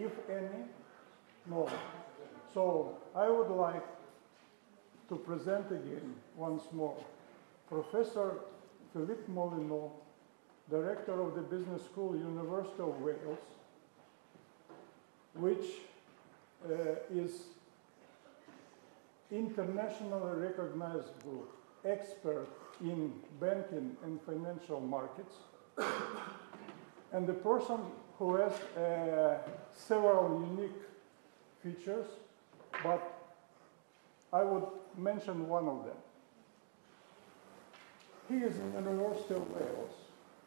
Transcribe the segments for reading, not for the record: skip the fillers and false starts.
if any? No. So I would like to present again once more Professor Fila Mulino, Director of the Business School, University of Wales, which is internationally recognized expert in banking and financial markets, and the person who has several unique features, but I would mention one of them. He is in the University of Wales,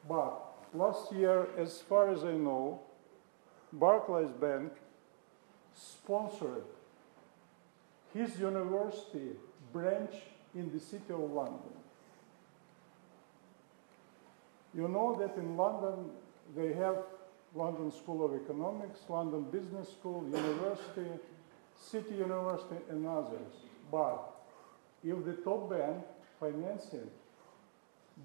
but last year, as far as I know, Barclays Bank sponsored his university branch in the City of London. You know that in London they have London School of Economics, London Business School, University, City University, and others. But if the top bank financing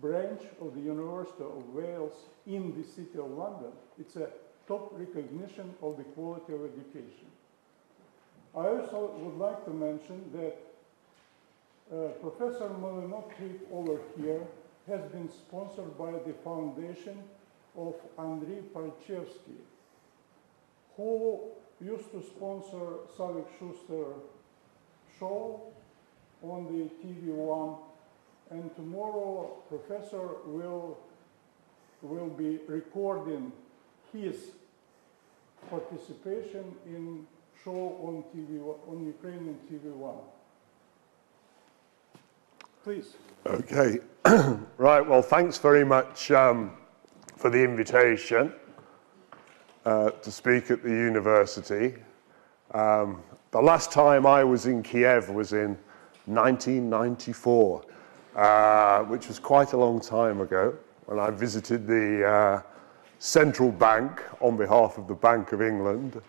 branch of the University of Wales in the City of London, it's a top recognition of the quality of education. I also would like to mention that Professor Molyneux trip over here has been sponsored by the foundation of Andreya Pальчевский, who used to sponsor Savik Schuster show on the TV1, and tomorrow Professor will be recording his participation in show on TV, on Ukrainian TV1. Please. Okay. Right, well, thanks very much for the invitation to speak at the university. The last time I was in Kiev was in 1994, which was quite a long time ago, when I visited the central bank on behalf of the Bank of England,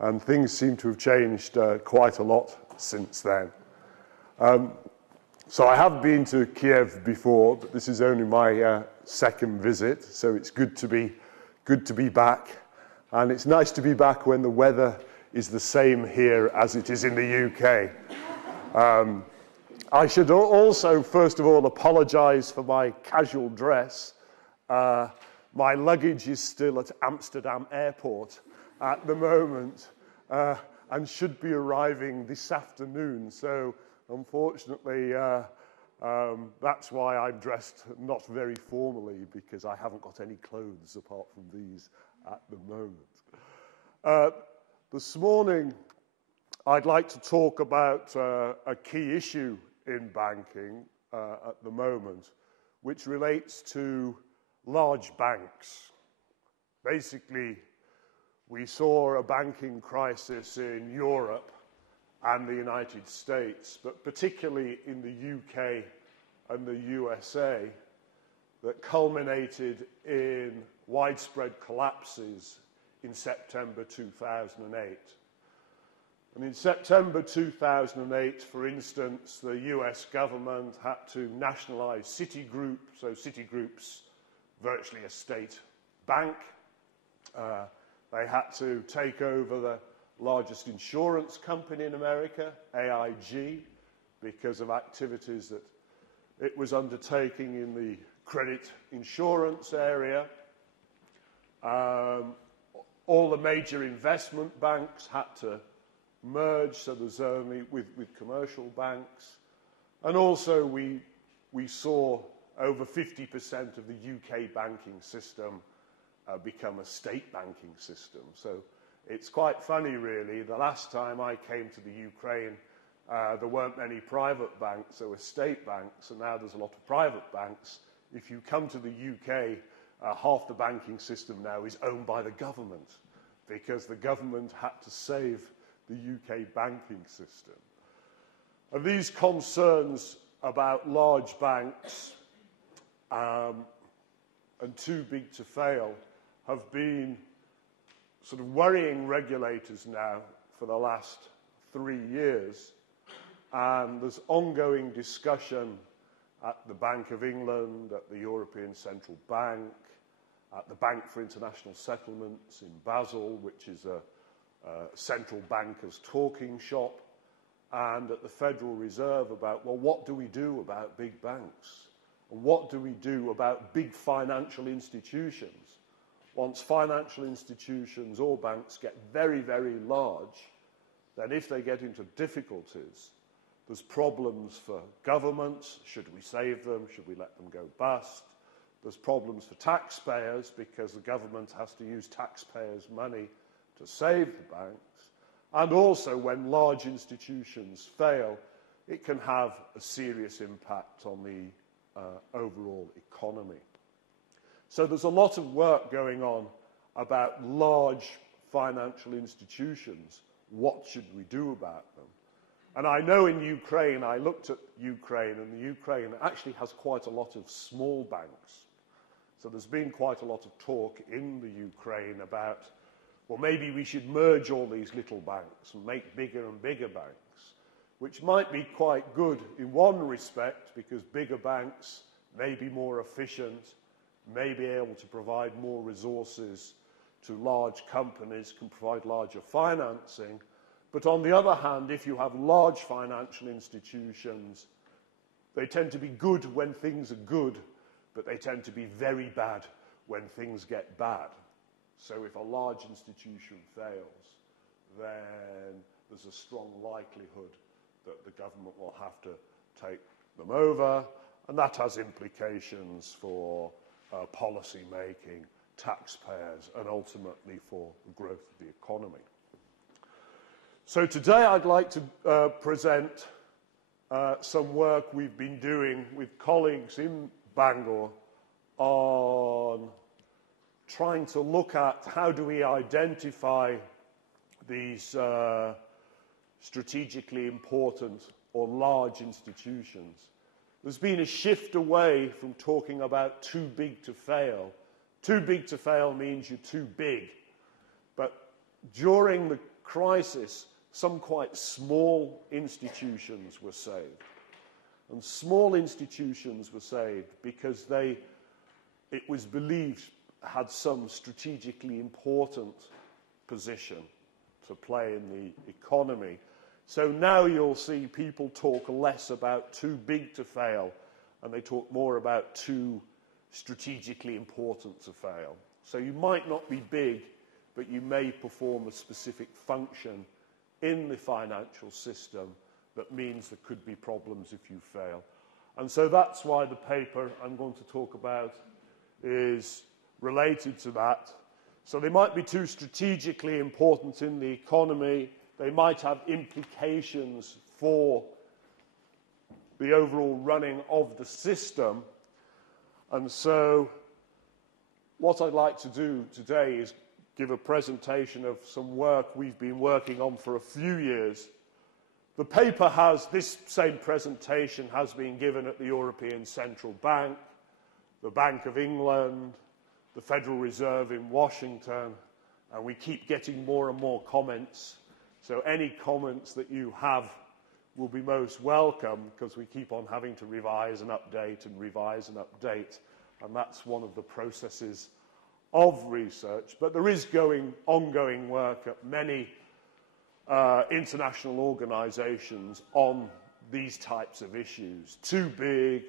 and things seem to have changed quite a lot since then. So I have been to Kiev before, but this is only my second visit, so it's good to be back. And it's nice to be back when the weather is the same here as it is in the UK. I should also, first of all, apologise for my casual dress. My luggage is still at Amsterdam Airport at the moment and should be arriving this afternoon. So unfortunately, that's why I'm dressed not very formally, because I haven't got any clothes apart from these at the moment. This morning, I'd like to talk about a key issue in banking at the moment, which relates to large banks. Basically, we saw a banking crisis in Europe and the United States, but particularly in the UK and the USA, that culminated in widespread collapses in September 2008. And in September 2008, for instance, the US government had to nationalize Citigroup, so Citigroup's virtually a state bank. They had to take over the largest insurance company in America, AIG, because of activities that it was undertaking in the credit insurance area. All the major investment banks had to merge, so there's only with commercial banks. And also we saw over 50% of the UK banking system become a state banking system. So it's quite funny, really. The last time I came to the Ukraine, there weren't many private banks, there were state banks, and now there's a lot of private banks. If you come to the UK, half the banking system now is owned by the government, because the government had to save the UK banking system. And these concerns about large banks and too big to fail have been sort of worrying regulators now for the last 3 years. And there's ongoing discussion at the Bank of England, at the European Central Bank, at the Bank for International Settlements in Basel, which is a central bankers' talking shop, and at the Federal Reserve about, well, what do we do about big banks? And what do we do about big financial institutions? Once financial institutions or banks get very, very large, then if they get into difficulties, there's problems for governments. Should we save them? Should we let them go bust? There's problems for taxpayers because the government has to use taxpayers' money to save the banks. And also, when large institutions fail, it can have a serious impact on the overall economy. So there's a lot of work going on about large financial institutions. What should we do about them? And I know in Ukraine, I looked at Ukraine, and the Ukraine actually has quite a lot of small banks. So there's been quite a lot of talk in the Ukraine about, well, maybe we should merge all these little banks and make bigger and bigger banks, which might be quite good in one respect, because bigger banks may be more efficient, may be able to provide more resources to large companies, can provide larger financing. But on the other hand, if you have large financial institutions, they tend to be good when things are good, but they tend to be very bad when things get bad. So if a large institution fails, then there's a strong likelihood that the government will have to take them over, and that has implications for policy making, taxpayers, and ultimately for the growth of the economy. So today I'd like to present some work we've been doing with colleagues in Bangor on trying to look at how do we identify these strategically important or large institutions. There's been a shift away from talking about too big to fail. Too big to fail means you're too big. But during the crisis, some quite small institutions were saved. And small institutions were saved because it was believed, had some strategically important position to play in the economy. So now you'll see people talk less about too big to fail, and they talk more about too strategically important to fail. So you might not be big, but you may perform a specific function in the financial system that means there could be problems if you fail. And so that's why the paper I'm going to talk about is related to that. So they might be too strategically important in the economy. They might have implications for the overall running of the system. And so what I'd like to do today is give a presentation of some work we've been working on for a few years. The paper has, this same presentation has been given at the European Central Bank, the Bank of England, the Federal Reserve in Washington, and we keep getting more and more comments. So any comments that you have will be most welcome, because we keep on having to revise and update and revise and update, and that's one of the processes of research. But there is ongoing work at many international organizations on these types of issues. Too big,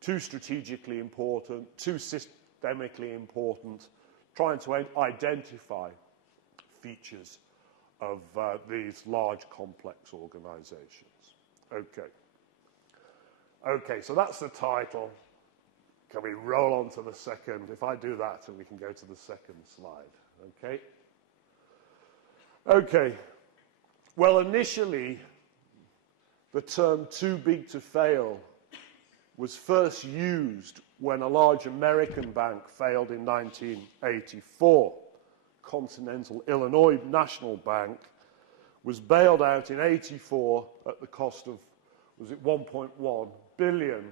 too strategically important, too systemically important, trying to identify features of these large, complex organizations. Okay, so that's the title. Can we roll on to the second? If I do that, and we can go to the second slide. Okay. Well, initially, the term too big to fail was first used when a large American bank failed in 1984. Continental Illinois National Bank was bailed out in 1984 at the cost of, was it 1.1 billion?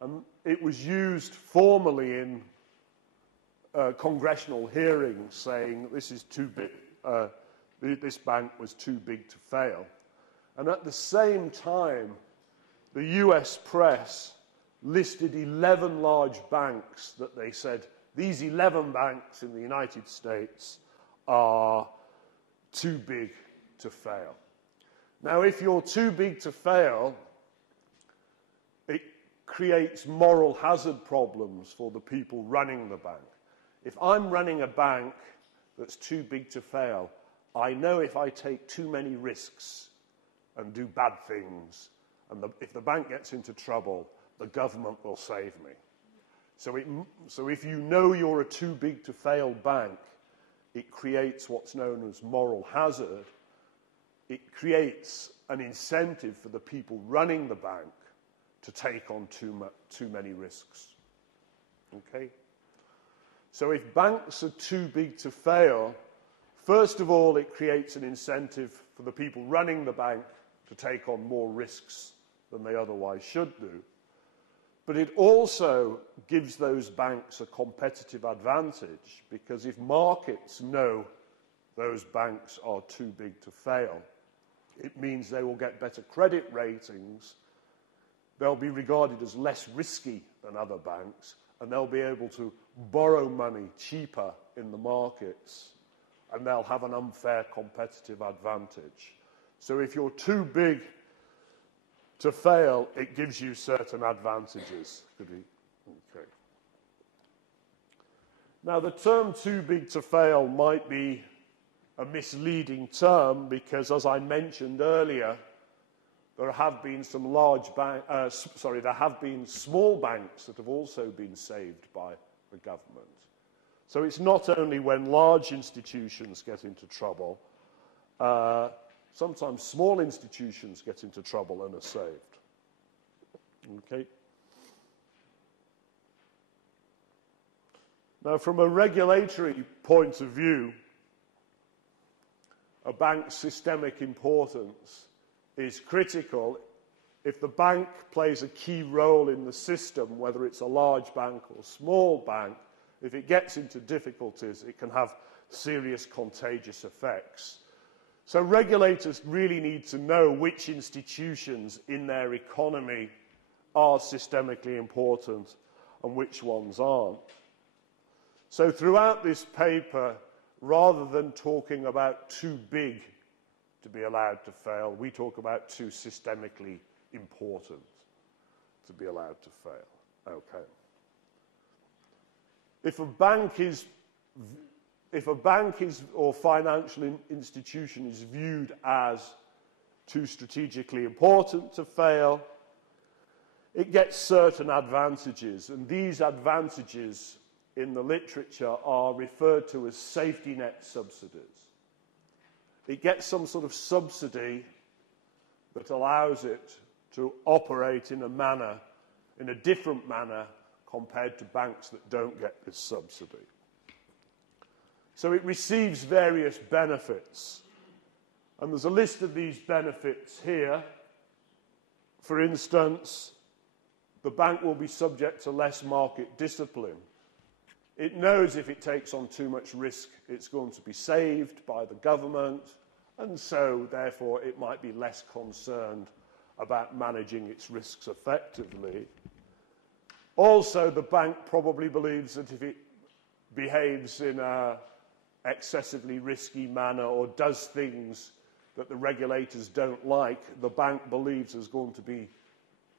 And it was used formally in congressional hearings, saying this is too big, this bank was too big to fail. And at the same time, the US press listed 11 large banks that they said, these 11 banks in the United States are too big to fail. Now, if you're too big to fail, it creates moral hazard problems for the people running the bank. If I'm running a bank that's too big to fail, I know if I take too many risks and do bad things, and if the bank gets into trouble, the government will save me. So if you know you're a too big to fail bank, it creates what's known as moral hazard. It creates an incentive for the people running the bank to take on too many risks. Okay? So if banks are too big to fail, first of all, it creates an incentive for the people running the bank to take on more risks than they otherwise should do. But it also gives those banks a competitive advantage, because if markets know those banks are too big to fail, it means they will get better credit ratings, they'll be regarded as less risky than other banks, and they'll be able to borrow money cheaper in the markets, and they'll have an unfair competitive advantage. So if you're too big to fail, it gives you certain advantages. Okay. Now, the term too big to fail might be a misleading term because, as I mentioned earlier, there have been some there have been small banks that have also been saved by the government. So it's not only when large institutions get into trouble, sometimes small institutions get into trouble and are saved. Okay. Now, from a regulatory point of view, a bank's systemic importance is critical if the bank plays a key role in the system, whether it's a large bank or small bank. If it gets into difficulties, it can have serious contagious effects. So regulators really need to know which institutions in their economy are systemically important and which ones aren't. So throughout this paper, rather than talking about too big to be allowed to fail, we talk about too systemically important to be allowed to fail. Okay. If a bank or financial institution is viewed as too strategically important to fail, it gets certain advantages, and these advantages in the literature are referred to as safety net subsidies. It gets some sort of subsidy that allows it to operate in a different manner compared to banks that don't get this subsidy. So it receives various benefits, and there's a list of these benefits here. For instance, the bank will be subject to less market discipline. It knows if it takes on too much risk, it's going to be saved by the government, and so, therefore, it might be less concerned about managing its risks effectively. Also, the bank probably believes that if it behaves in an excessively risky manner or does things that the regulators don't like, the bank believes there's going to be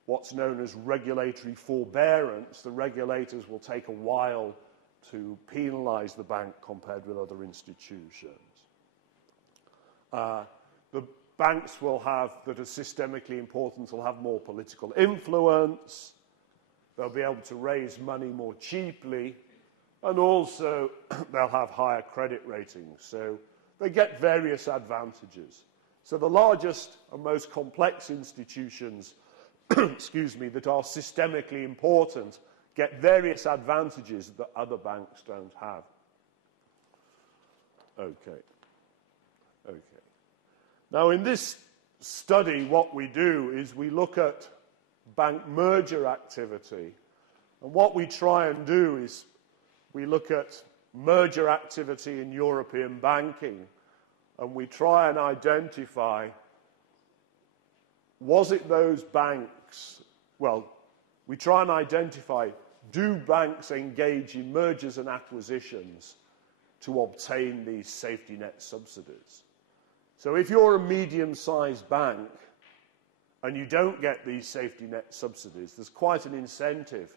what's known as regulatory forbearance. The regulators will take a while to penalise the bank compared with other institutions. The banks that are systemically important will have more political influence. They'll be able to raise money more cheaply, and also they'll have higher credit ratings. So they get various advantages. So the largest and most complex institutions that are systemically important get various advantages that other banks don't have. Okay. Now, in this study, what we do is we look at bank merger activity. And what we try and do is we look at merger activity in European banking, and we try and identify, was it those banks? Well, we try and identify, do banks engage in mergers and acquisitions to obtain these safety net subsidies? So if you're a medium-sized bank and you don't get these safety net subsidies, there's quite an incentive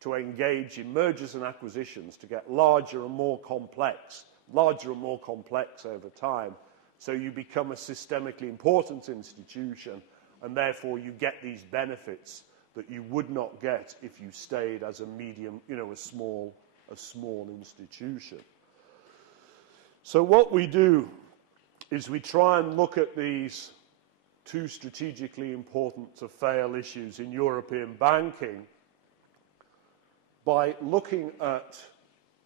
to engage in mergers and acquisitions to get larger and more complex over time. So you become a systemically important institution, and therefore you get these benefits that you would not get if you stayed as a medium, a small institution. So what we do is we try and look at these two strategically important to fail issues in European banking by looking at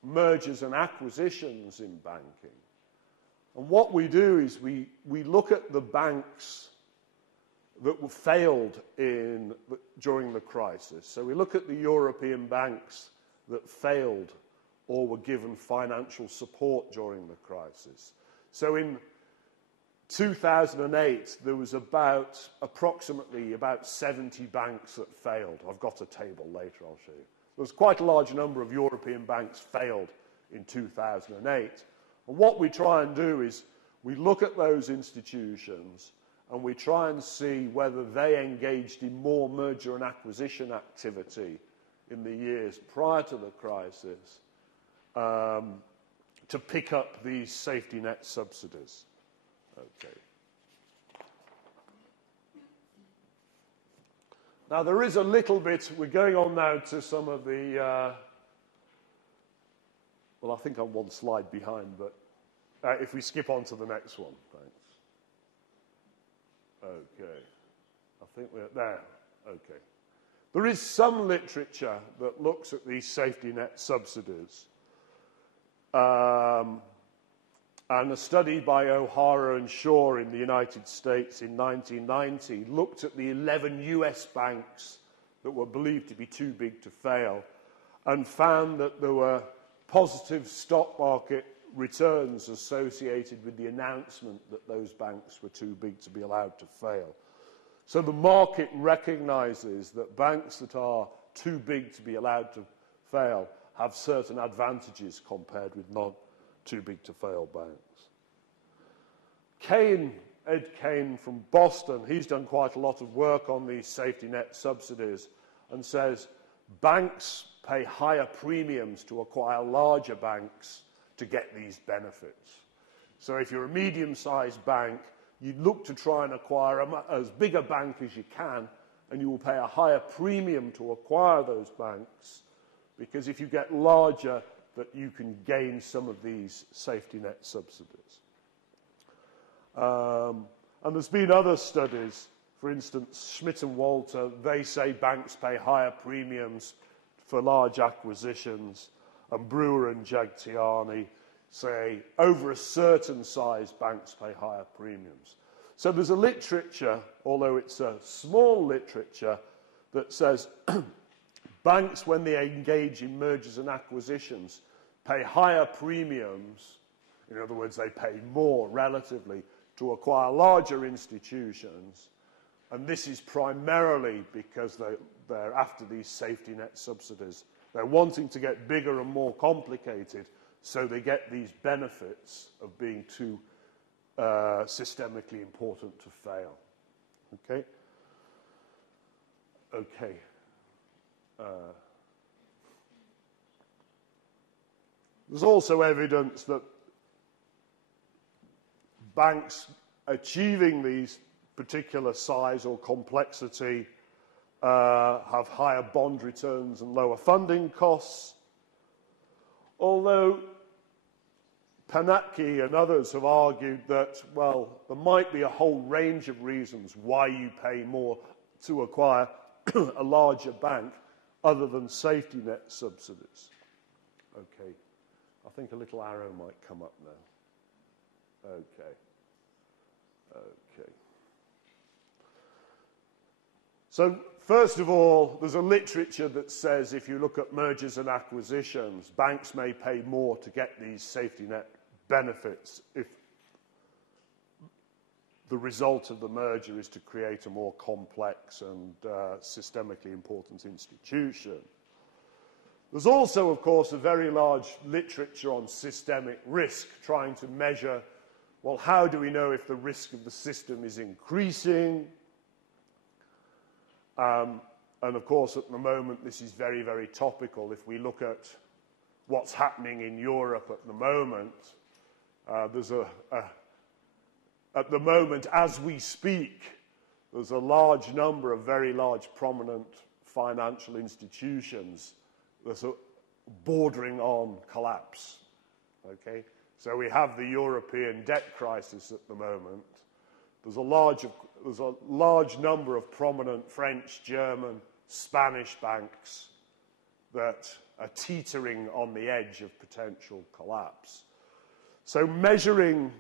mergers and acquisitions in banking. And what we do is we look at the banks that were failed during the crisis. So we look at the European banks that failed or were given financial support during the crisis. So in 2008, there was approximately about 70 banks that failed. I've got a table later, I'll show you. There was quite a large number of European banks failed in 2008. And what we try and do is we look at those institutions and we try and see whether they engaged in more merger and acquisition activity in the years prior to the crisis to pick up these safety net subsidies. Okay. Now, there is a little bit, we're going on now to some of the, well, I think I'm one slide behind, but if we skip on to the next one, thanks. Okay. I think we're there. Okay. There is some literature that looks at these safety net subsidies. And a study by O'Hara and Shaw in the United States in 1990 looked at the 11 US banks that were believed to be too big to fail and found that there were positive stock market returns associated with the announcement that those banks were too big to be allowed to fail. So the market recognizes that banks that are too big to be allowed to fail have certain advantages compared with not too big to fail banks. Ed Kane from Boston, he's done quite a lot of work on these safety net subsidies and says banks pay higher premiums to acquire larger banks to get these benefits. So if you're a medium-sized bank, you look to try and acquire as big a bank as you can, and you will pay a higher premium to acquire those banks, because if you get larger, that you can gain some of these safety net subsidies. And there's been other studies, for instance, Schmidt and Walter, they say banks pay higher premiums for large acquisitions, and Brewer and Jagtiani say over a certain size banks pay higher premiums. So there's a literature, although it's a small literature, that says banks, when they engage in mergers and acquisitions, pay higher premiums. In other words, they pay more relatively to acquire larger institutions. And this is primarily because they're after these safety net subsidies. They're wanting to get bigger and more complicated, so they get these benefits of being too systemically important to fail. Okay? Okay. There's also evidence that banks achieving these particular size or complexity have higher bond returns and lower funding costs. Although Panatki and others have argued that, well, there might be a whole range of reasons why you pay more to acquire a larger bank other than safety net subsidies. Okay. I think a little arrow might come up now. Okay. Okay. So, first of all, there's a literature that says if you look at mergers and acquisitions, banks may pay more to get these safety net benefits if the result of the merger is to create a more complex and systemically important institution. There's also, of course, a very large literature on systemic risk, trying to measure well, how do we know if the risk of the system is increasing? And of course, at the moment, this is very, very topical. If we look at what's happening in Europe at the moment, at the moment, as we speak, there's a large number of very large, prominent financial institutions that are bordering on collapse. Okay? So we have the European debt crisis at the moment. There's a large number of prominent French, German, Spanish banks that are teetering on the edge of potential collapse. So measuring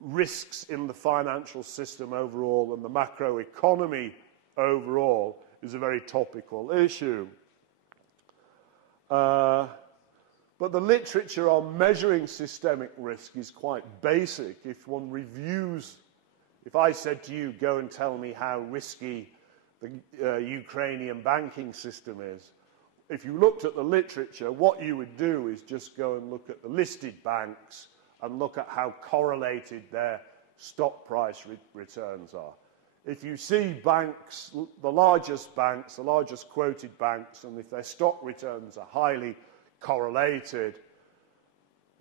risks in the financial system overall and the macroeconomy overall is a very topical issue. But the literature on measuring systemic risk is quite basic. If one reviews, if I said to you, go and tell me how risky the Ukrainian banking system is, if you looked at the literature, what you would do is just go and look at the listed banks and look at how correlated their stock price returns are. If you see banks, the largest quoted banks, and if their stock returns are highly correlated,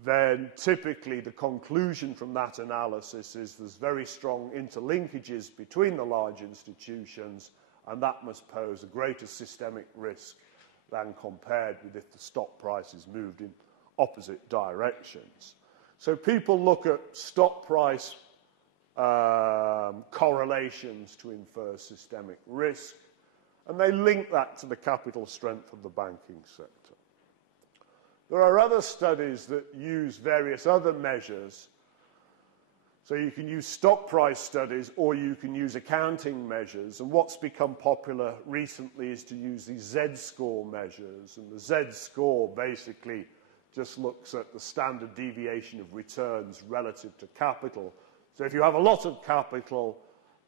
then typically the conclusion from that analysis is there's very strong interlinkages between the large institutions, and that must pose a greater systemic risk than compared with if the stock prices moved in opposite directions. So people look at stock price correlations to infer systemic risk, and they link that to the capital strength of the banking sector. There are other studies that use various other measures. So you can use stock price studies or you can use accounting measures. And what's become popular recently is to use these Z-score measures. And the Z-score basically just looks at the standard deviation of returns relative to capital. So if you have a lot of capital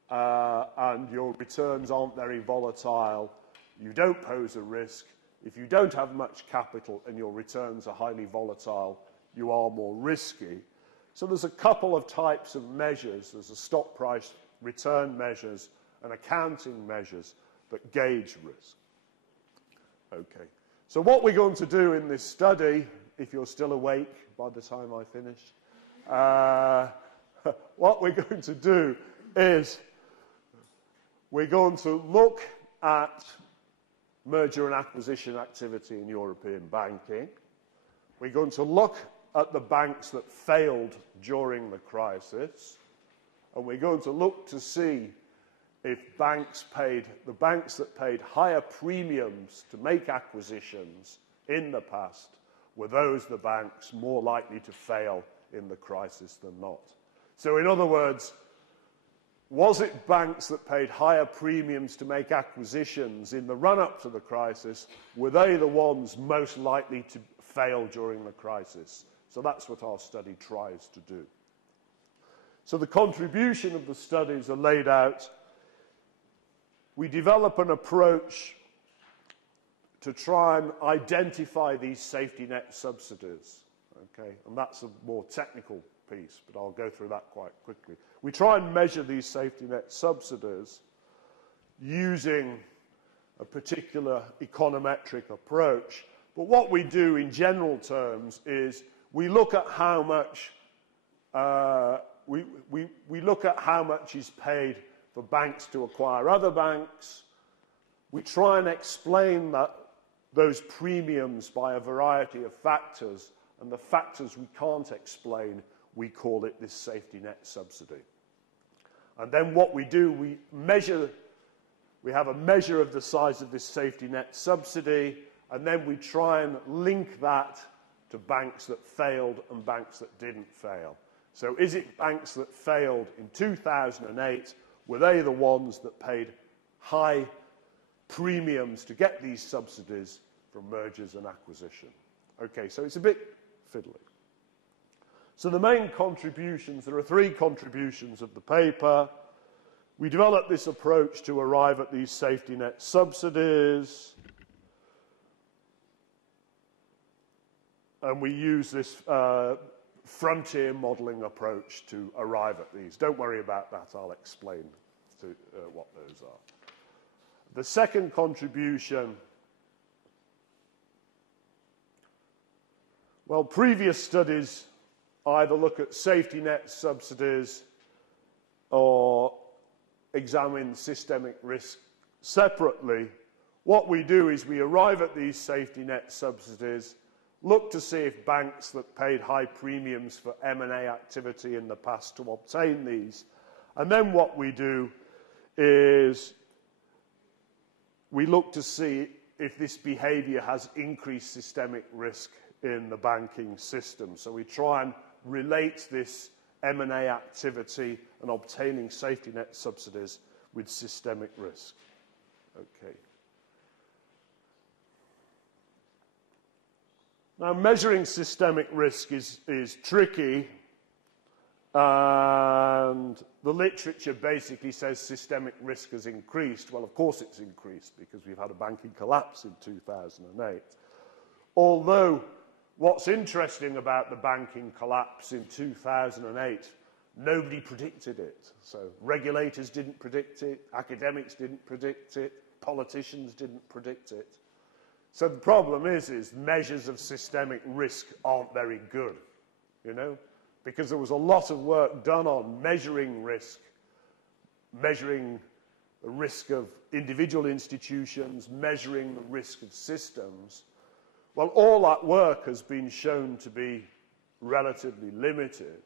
and your returns aren't very volatile, you don't pose a risk. If you don't have much capital and your returns are highly volatile, you are more risky. So there's a couple of types of measures. There's a stock price return measures and accounting measures that gauge risk. Okay. So what we're going to do in this study, if you're still awake by the time I finish, what we're going to do is we're going to look at merger and acquisition activity in European banking. We're going to look at the banks that failed during the crisis, and we're going to look to see if the banks that paid higher premiums to make acquisitions in the past, were the banks more likely to fail in the crisis than not. So in other words, was it banks that paid higher premiums to make acquisitions in the run-up to the crisis? Were they the ones most likely to fail during the crisis? So that's what our study tries to do. So the contribution of the studies are laid out. We develop an approach to try and identify these safety net subsidies. Okay? And that's a more technical piece, but I'll go through that quite quickly. We try and measure these safety net subsidies using a particular econometric approach. But what we do in general terms is we look at how much we look at how much is paid for banks to acquire other banks. We try and explain those premiums by a variety of factors, and the factors we can't explain, we call it this safety net subsidy. And then what we do, we have a measure of the size of this safety net subsidy, and then we try and link that to banks that failed and banks that didn't fail. So is it banks that failed in 2008, were they the ones that paid high premiums to get these subsidies from mergers and acquisition? Okay, so it's a bit fiddly. So the main contributions, there are 3 contributions of the paper. We developed this approach to arrive at these safety net subsidies. And we use this frontier modelling approach to arrive at these. Don't worry about that, I'll explain what those are. The second contribution, well, previous studies either look at safety net subsidies or examine systemic risk separately. What we do is we arrive at these safety net subsidies, look to see if banks that paid high premiums for M&A activity in the past to obtain these. And then what we do is we look to see if this behaviour has increased systemic risk in the banking system. So we try and relate this M&A activity and obtaining safety net subsidies with systemic risk. Okay. Now, measuring systemic risk is tricky, and the literature basically says systemic risk has increased. Well, of course it's increased because we've had a banking collapse in 2008. Although, what's interesting about the banking collapse in 2008, nobody predicted it. So regulators didn't predict it, academics didn't predict it, politicians didn't predict it. So the problem is measures of systemic risk aren't very good, you know, because there was a lot of work done on measuring risk, measuring the risk of individual institutions, measuring the risk of systems. Well, all that work has been shown to be relatively limited.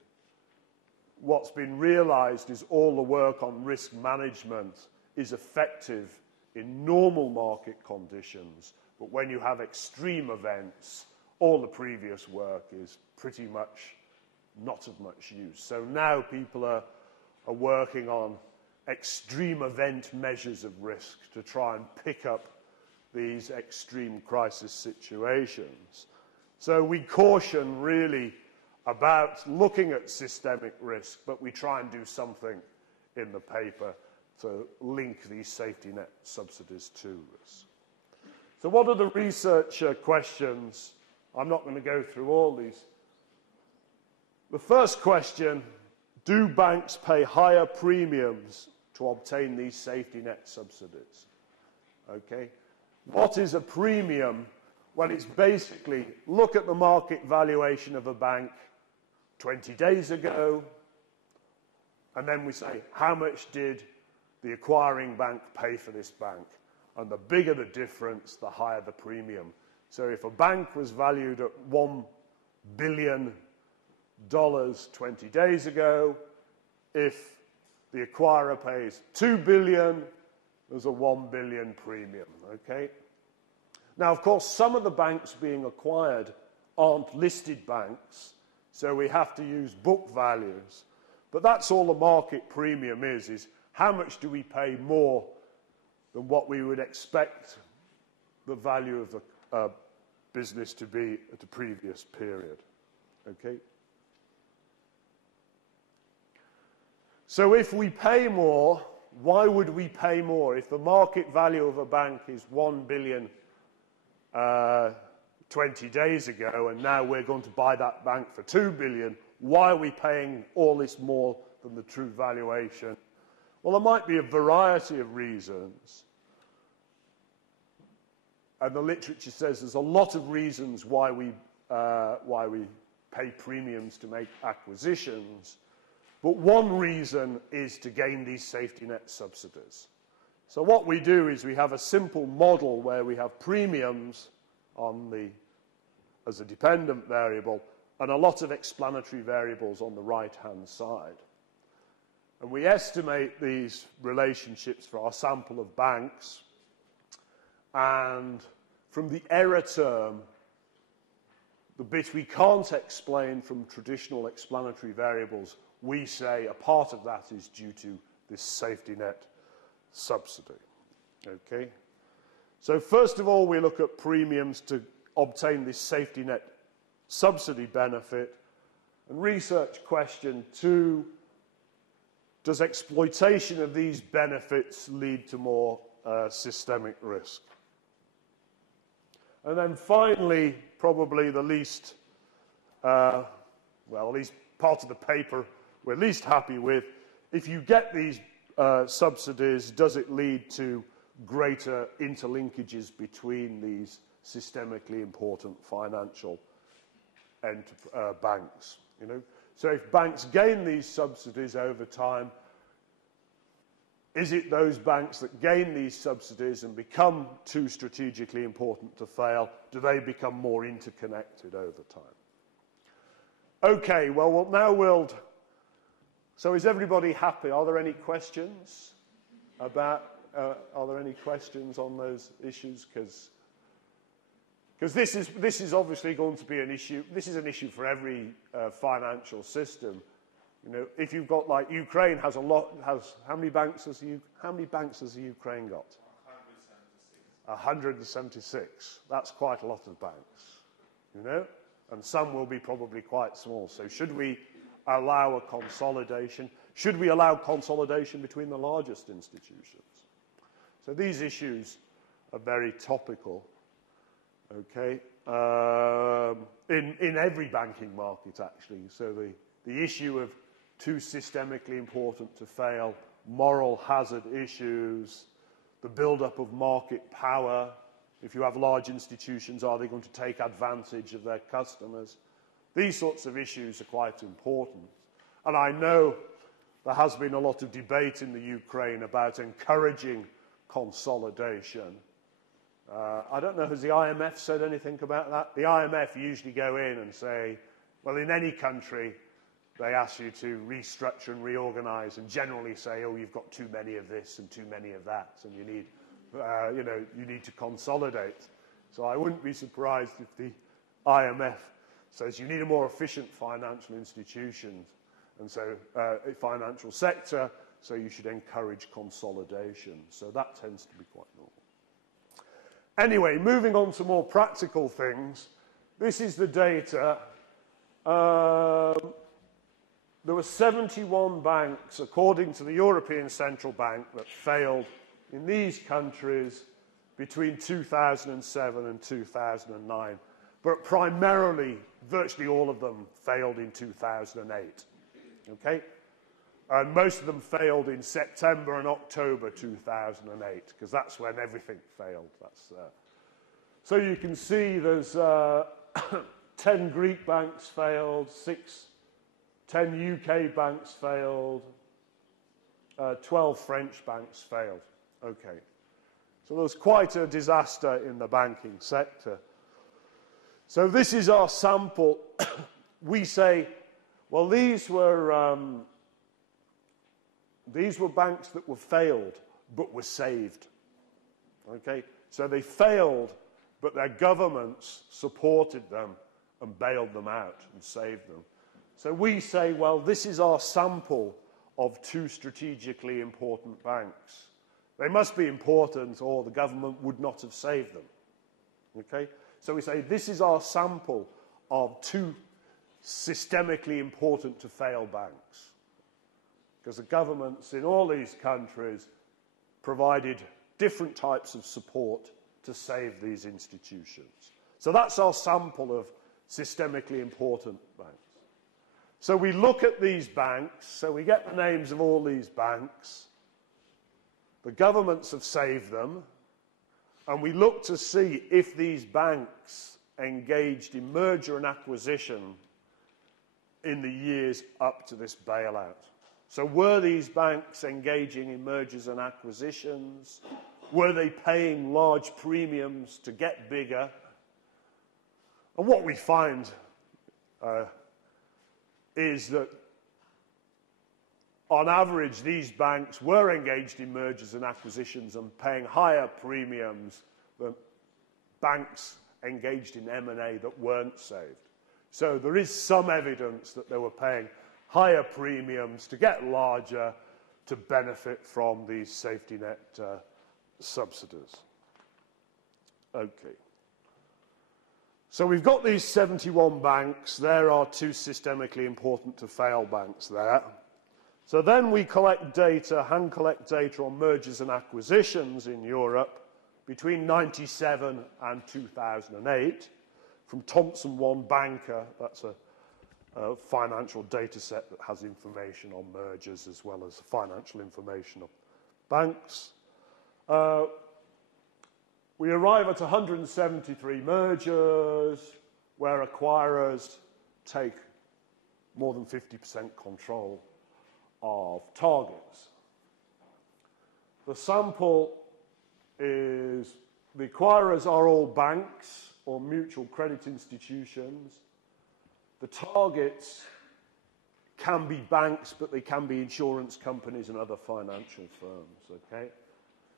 What's been realized is all the work on risk management is effective in normal market conditions, but when you have extreme events, all the previous work is pretty much not of much use. So now people are working on extreme event measures of risk to try and pick up these extreme crisis situations. So we caution really about looking at systemic risk, but we try and do something in the paper to link these safety net subsidies to this. So what are the research questions? I'm not going to go through all these. The first question, do banks pay higher premiums to obtain these safety net subsidies? Okay. What is a premium? Well, it's basically look at the market valuation of a bank 20 days ago, and then we say, how much did the acquiring bank pay for this bank? And the bigger the difference, the higher the premium. So if a bank was valued at $1 billion 20 days ago, if the acquirer pays $2 billion, there's a $1 billion premium, okay? Now, of course, some of the banks being acquired aren't listed banks, so we have to use book values. But that's all the market premium is how much do we pay more than what we would expect the value of the business to be at a previous period, okay? So if we pay more, why would we pay more? If the market value of a bank is $1 billion 20 days ago, and now we're going to buy that bank for $2 billion, why are we paying all this more than the true valuation? Well, there might be a variety of reasons. And the literature says there's a lot of reasons why we pay premiums to make acquisitions. But one reason is to gain these safety net subsidies. So what we do is we have a simple model where we have premiums as a dependent variable and a lot of explanatory variables on the right-hand side. And we estimate these relationships for our sample of banks. And from the error term, the bit we can't explain from traditional explanatory variables, we say a part of that is due to this safety net subsidy. Okay? So first of all, we look at premiums to obtain this safety net subsidy benefit. And research question 2, does exploitation of these benefits lead to more systemic risk? And then finally, probably the least well, at least part of the paper we're least happy with, if you get these subsidies, does it lead to greater interlinkages between these systemically important financial banks? You know? So if banks gain these subsidies over time, is it those banks that gain these subsidies and become too strategically important to fail, do they become more interconnected over time? Okay, well now we'll... So is everybody happy? Are there any questions about... are there any questions on those issues? Because this is obviously going to be an issue. This is an issue for every financial system. You know, if you've got, like, Ukraine has a lot. How many banks has the Ukraine got? 176. That's quite a lot of banks. You know, and some will be probably quite small. So should we allow a consolidation? Should we allow consolidation between the largest institutions? So these issues are very topical, okay, in every banking market, actually. So the issue of too systemically important to fail, moral hazard issues, the build-up of market power. If you have large institutions, are they going to take advantage of their customers? These sorts of issues are quite important. And I know there has been a lot of debate in the Ukraine about encouraging consolidation. I don't know, has the IMF said anything about that? The IMF usually go in and say, well, in any country, they ask you to restructure and reorganize and generally say, oh, you've got too many of this and too many of that, and you need, you need to consolidate. So I wouldn't be surprised if the IMF says you need a more efficient financial institutions and so financial sector, so you should encourage consolidation. So that tends to be quite normal. Anyway, moving on to more practical things. This is the data. There were 71 banks, according to the European Central Bank, that failed in these countries between 2007 and 2009. But primarily, virtually all of them failed in 2008. Okay? And most of them failed in September and October 2008, because that's when everything failed. So you can see there's 10 Greek banks failed, 10 UK banks failed, 12 French banks failed. Okay. So there was quite a disaster in the banking sector. So this is our sample. We say, well, these were banks that were failed but were saved. Okay? So they failed, but their governments supported them and bailed them out and saved them. So we say, well, this is our sample of two strategically important banks. They must be important or the government would not have saved them. Okay? So we say, this is our sample of two systemically important to fail banks. Because the governments in all these countries provided different types of support to save these institutions. So that's our sample of systemically important banks. So we look at these banks, so we get the names of all these banks. The governments have saved them, and we look to see if these banks engaged in merger and acquisition in the years up to this bailout. So were these banks engaging in mergers and acquisitions? Were they paying large premiums to get bigger? And what we find is that on average these banks were engaged in mergers and acquisitions and paying higher premiums than banks engaged in M&A that weren't saved. So there is some evidence that they were paying higher premiums to get larger to benefit from these safety net subsidies. Okay. So we've got these 71 banks. There are two systemically important to fail banks there. So then we collect data, hand collect data on mergers and acquisitions in Europe between 1997 and 2008 from Thomson One Banker. That's financial data set that has information on mergers as well as financial information of banks. We arrive at 173 mergers where acquirers take more than 50% control of targets. The sample is, the acquirers are all banks or mutual credit institutions. The targets can be banks, but they can be insurance companies and other financial firms, okay?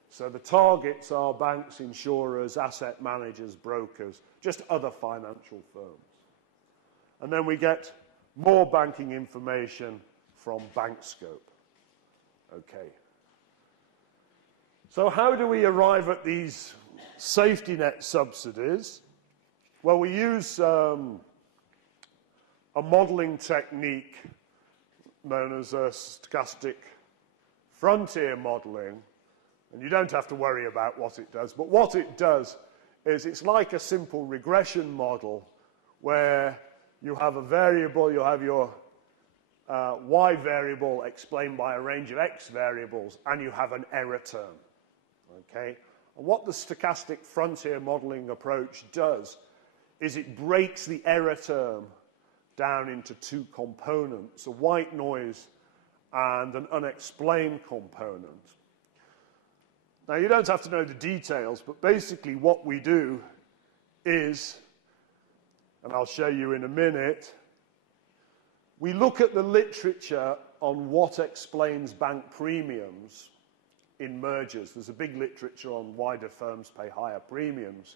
So the targets are banks, insurers, asset managers, brokers, just other financial firms. And then we get more banking information from BankScope. Okay. So how do we arrive at these safety net subsidies? Well, we use a modeling technique known as stochastic frontier modeling. And you don't have to worry about what it does. But what it does is it's like a simple regression model where you have a variable, you have your y variable explained by a range of x variables, and you have an error term. Okay? And what the stochastic frontier modeling approach does is it breaks the error term down into two components, a white noise and an unexplained component. Now, you don't have to know the details, but basically what we do is, and I'll show you in a minute, we look at the literature on what explains bank premiums in mergers. There's a big literature on why do firms pay higher premiums.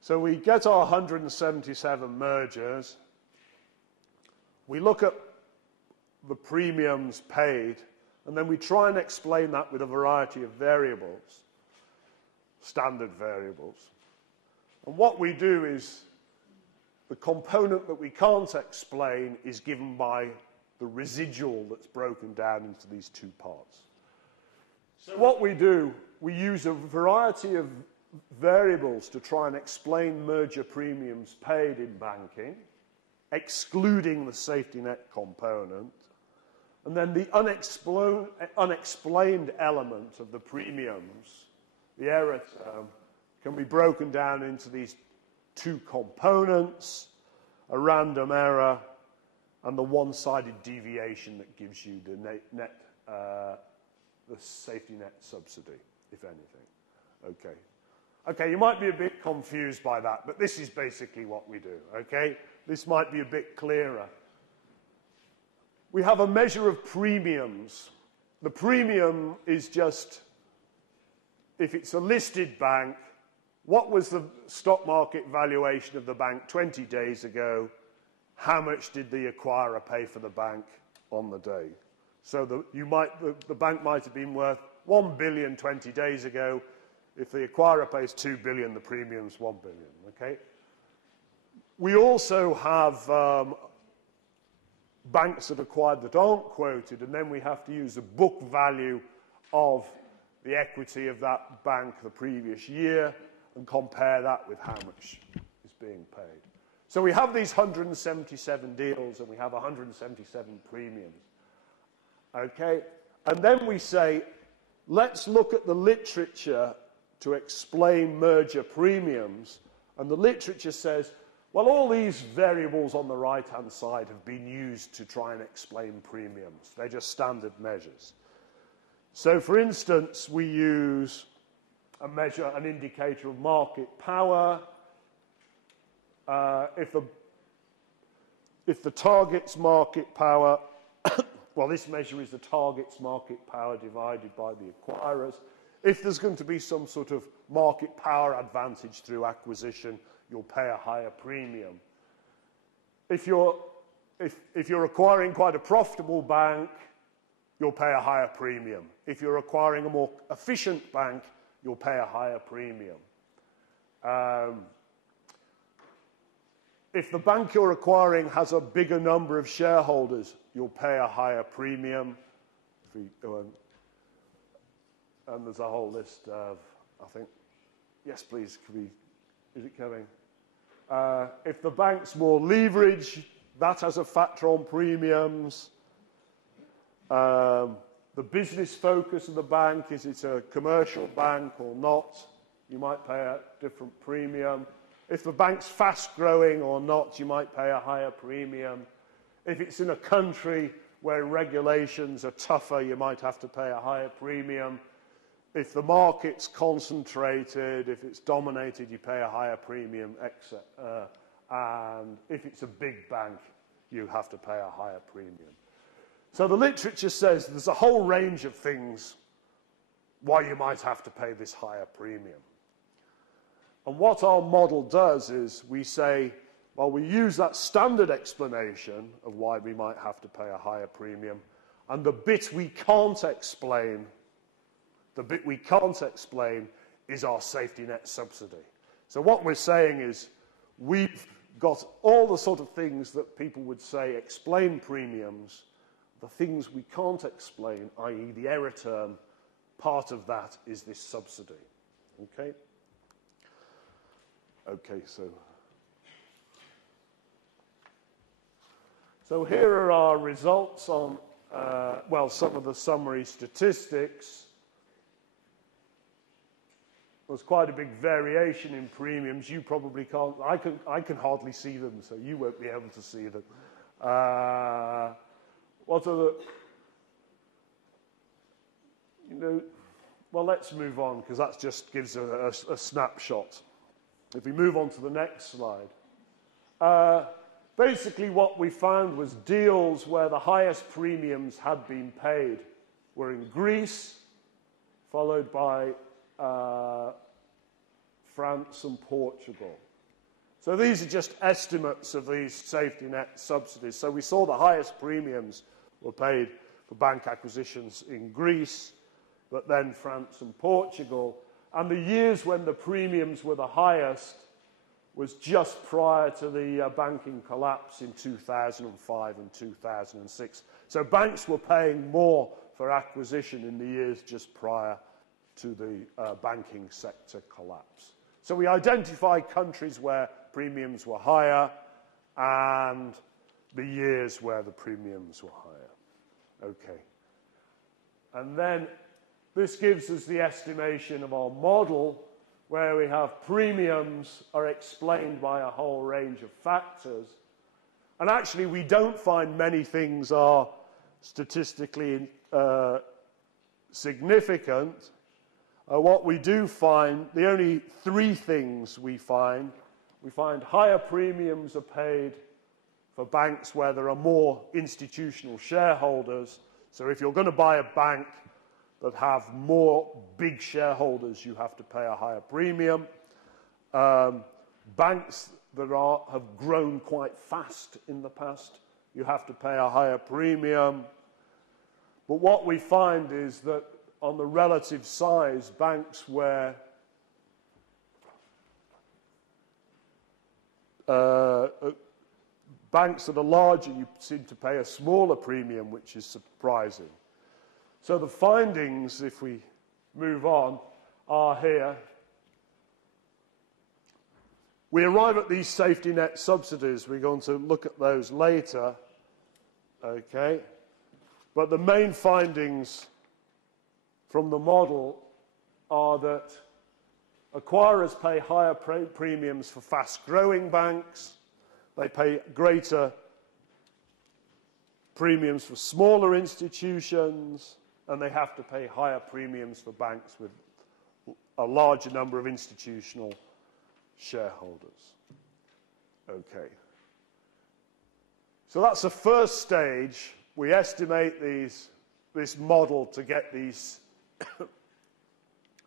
So we get our 177 mergers, we look at the premiums paid, and then we try and explain that with a variety of variables, standard variables. And what we do is the component that we can't explain is given by the residual that's broken down into these two parts. So what we do, we use a variety of variables to try and explain merger premiums paid in banking, excluding the safety net component. And then the unexplained element of the premiums, the error term, can be broken down into these two components, a random error and the one-sided deviation that gives you the the safety net subsidy, if anything. Okay. Okay, you might be a bit confused by that, but this is basically what we do, okay? This might be a bit clearer. We have a measure of premiums. The premium is just, if it's a listed bank, what was the stock market valuation of the bank 20 days ago? How much did the acquirer pay for the bank on the day? So the bank might have been worth 1 billion 20 days ago. If the acquirer pays 2 billion, the premium's 1 billion, okay? We also have banks that acquired that aren't quoted, and then we have to use the book value of the equity of that bank the previous year and compare that with how much is being paid. So we have these 177 deals and we have 177 premiums. Okay? And then we say, let's look at the literature to explain merger premiums. And the literature says, well, all these variables on the right-hand side have been used to try and explain premiums. They're just standard measures. So, for instance, we use a measure, an indicator of market power. If the target's market power, well, this measure is the target's market power divided by the acquirers. If there's going to be some sort of market power advantage through acquisition, you'll pay a higher premium. If you're acquiring quite a profitable bank, you'll pay a higher premium. If you're acquiring a more efficient bank, you'll pay a higher premium. If the bank you're acquiring has a bigger number of shareholders, you'll pay a higher premium. And there's a whole list of, I think, yes, please, is it coming? If the bank's more leveraged, that has a factor on premiums. The business focus of the bank, is it a commercial bank or not? You might pay a different premium. If the bank's fast growing or not, you might pay a higher premium. If it's in a country where regulations are tougher, you might have to pay a higher premium. If the market's concentrated, if it's dominated, you pay a higher premium, etc. And if it's a big bank, you have to pay a higher premium. So the literature says there's a whole range of things why you might have to pay this higher premium. And what our model does is we say, well, we use that standard explanation of why we might have to pay a higher premium, and the bit we can't explain is our safety net subsidy. So what we're saying is we've got all the sort of things that people would say explain premiums. The things we can't explain, i.e. the error term, part of that is this subsidy. Okay? Okay, so here are our results on, well, some of the summary statistics. There's quite a big variation in premiums. You probably can't, I can hardly see them, so you won't be able to see them. What are the, well, let's move on, because that just gives a snapshot. If we move on to the next slide. Basically what we found was deals where the highest premiums had been paid were in Greece, followed by France and Portugal. So these are just estimates of these safety net subsidies. So we saw the highest premiums were paid for bank acquisitions in Greece, but then France and Portugal. And the years when the premiums were the highest was just prior to the banking collapse in 2005 and 2006. So banks were paying more for acquisition in the years just prior to the banking sector collapse. So we identified countries where premiums were higher and the years where the premiums were higher. Okay. And then this gives us the estimation of our model, where we have premiums are explained by a whole range of factors. And actually, we don't find many things are statistically significant. What we do find, the only three things we find higher premiums are paid for banks where there are more institutional shareholders. So if you're going to buy a bank that have more big shareholders, you have to pay a higher premium. Banks that have grown quite fast in the past, you have to pay a higher premium. But what we find is that on the relative size, banks where banks that are larger, you seem to pay a smaller premium, which is surprising. So the findings, if we move on, are here. We arrive at these safety net subsidies. We're going to look at those later. Okay. But the main findings from the model are that acquirers pay higher premiums for fast-growing banks. They pay greater premiums for smaller institutions, and they have to pay higher premiums for banks with a larger number of institutional shareholders. Okay. So that's the first stage. We estimate this model to get these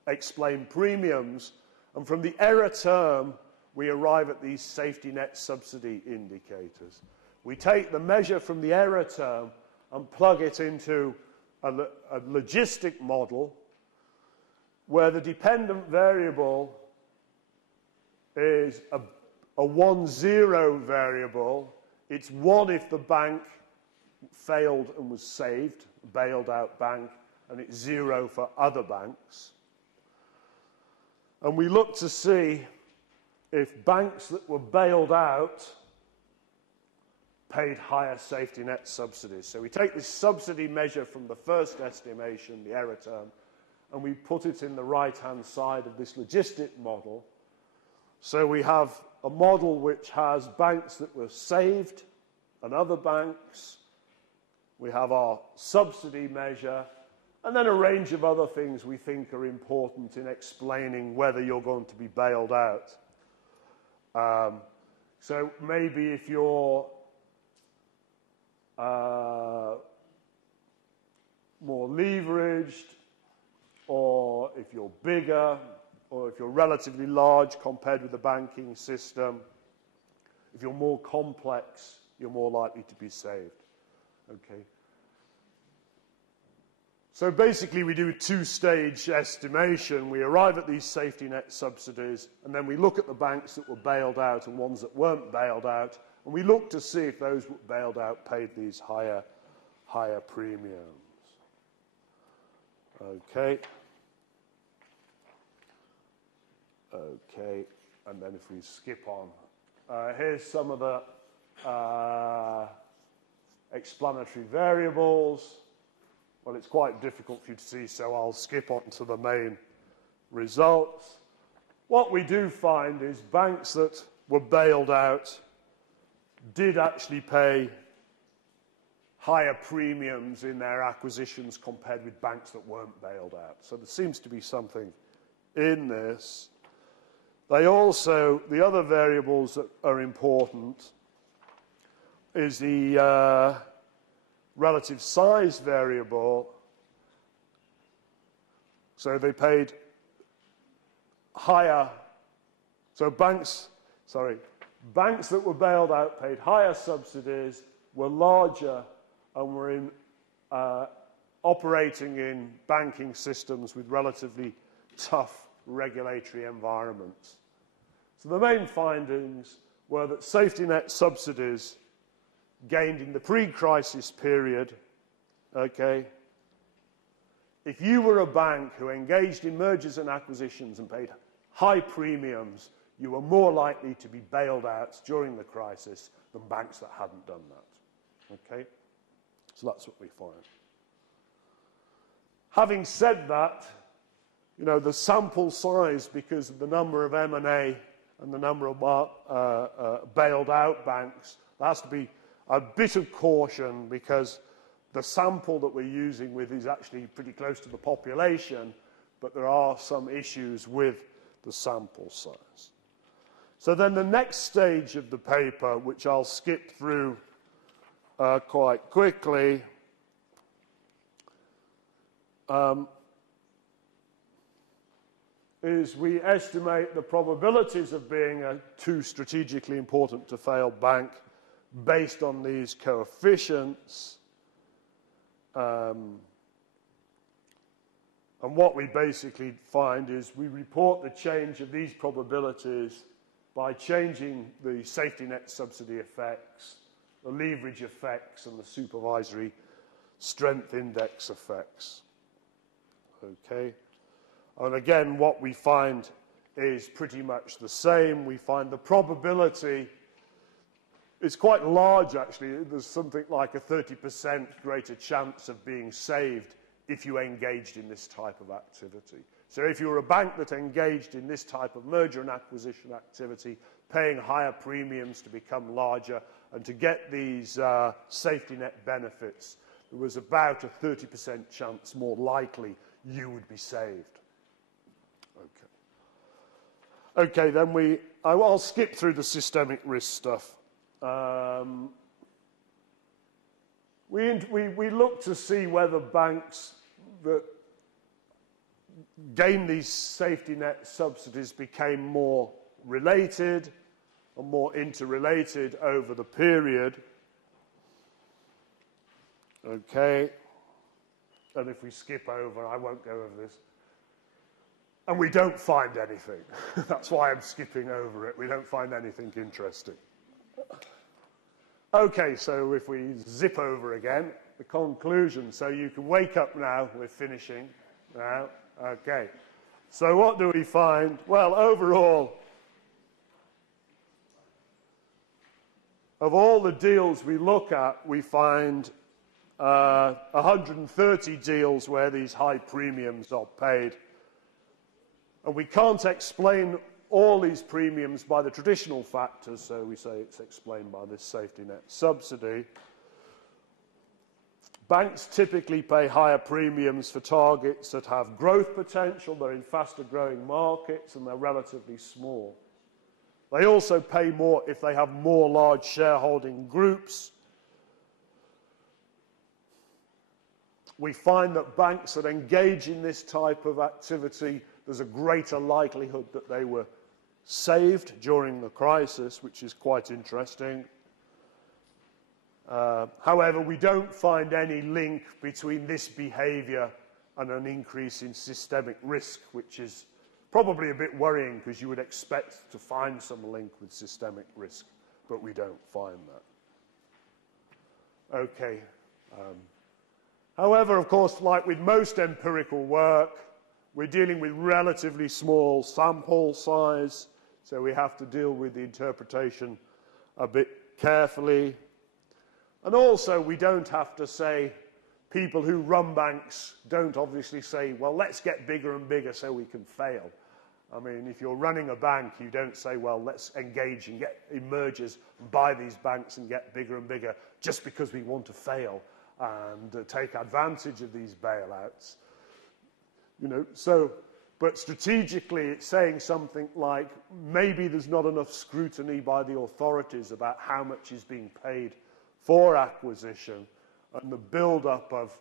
explained premiums, and from the error term, we arrive at these safety net subsidy indicators. We take the measure from the error term and plug it into a logistic model where the dependent variable is a 1-0 variable. It's 1 if the bank failed and was saved, bailed out bank, and it's 0 for other banks. And we look to see if banks that were bailed out paid higher safety net subsidies. So we take this subsidy measure from the first estimation, the error term, and we put it in the right-hand side of this logistic model. So we have a model which has banks that were saved and other banks. We have our subsidy measure, and then a range of other things we think are important in explaining whether you're going to be bailed out. So maybe if you're more leveraged, or if you're bigger, or if you're relatively large compared with the banking system, if you're more complex, you're more likely to be saved. Okay. So basically we do a two-stage estimation. We arrive at these safety net subsidies, and then we look at the banks that were bailed out and ones that weren't bailed out, and we look to see if those bailed out paid these higher premiums. Okay. Okay, and then if we skip on, here's some of the explanatory variables. Well, it's quite difficult for you to see, so I'll skip on to the main results. What we do find is banks that were bailed out did actually pay higher premiums in their acquisitions compared with banks that weren't bailed out. So there seems to be something in this. They also, the other variables that are important is the relative size variable. So they paid higher, so banks that were bailed out paid higher subsidies, were larger, and were in, operating in banking systems with relatively tough regulatory environments. So the main findings were that safety net subsidies gained in the pre-crisis period, okay, if you were a bank who engaged in mergers and acquisitions and paid high premiums, you were more likely to be bailed out during the crisis than banks that hadn't done that. Okay? So that's what we find. Having said that, you know, the sample size, because of the number of M&A and the number of bailed out banks, there has to be a bit of caution, because the sample that we're using with is actually pretty close to the population, but there are some issues with the sample size. So then the next stage of the paper, which I'll skip through quite quickly, is we estimate the probabilities of being a too strategically important to fail bank based on these coefficients. And what we basically find is we report the change of these probabilities by changing the safety net subsidy effects, the leverage effects, and the supervisory strength index effects. Okay? And again, what we find is pretty much the same. We find the probability is quite large, actually. There's something like a 30% greater chance of being saved if you engaged in this type of activity. So if you were a bank that engaged in this type of merger and acquisition activity, paying higher premiums to become larger and to get these safety net benefits, there was about a 30% chance more likely you would be saved. Okay, then I'll skip through the systemic risk stuff. We look to see whether banks that gained these safety net subsidies became more related and more interrelated over the period. Okay, and if we skip over, I won't go over this. And we don't find anything. That's why I'm skipping over it. We don't find anything interesting. Okay, so if we zip over again, the conclusion. So you can wake up now. We're finishing now. Okay. So what do we find? Well, overall, of all the deals we look at, we find 130 deals where these high premiums are paid. And we can't explain all these premiums by the traditional factors, so we say it's explained by this safety net subsidy. Banks typically pay higher premiums for targets that have growth potential, they're in faster growing markets, and they're relatively small. They also pay more if they have more large shareholding groups. We find that banks that engage in this type of activity, there's a greater likelihood that they were saved during the crisis, which is quite interesting. However, we don't find any link between this behaviour and an increase in systemic risk, which is probably a bit worrying because you would expect to find some link with systemic risk, but we don't find that. Okay. However, of course, like with most empirical work, we're dealing with relatively small sample size, so we have to deal with the interpretation a bit carefully. And also, we don't have to say, people who run banks don't obviously say, well, let's get bigger and bigger so we can fail. I mean, if you're running a bank, you don't say, well, let's engage and get mergers, buy these banks and get bigger and bigger just because we want to fail and take advantage of these bailouts. You know, so, but strategically it's saying something like, maybe there's not enough scrutiny by the authorities about how much is being paid for acquisition, and the build-up of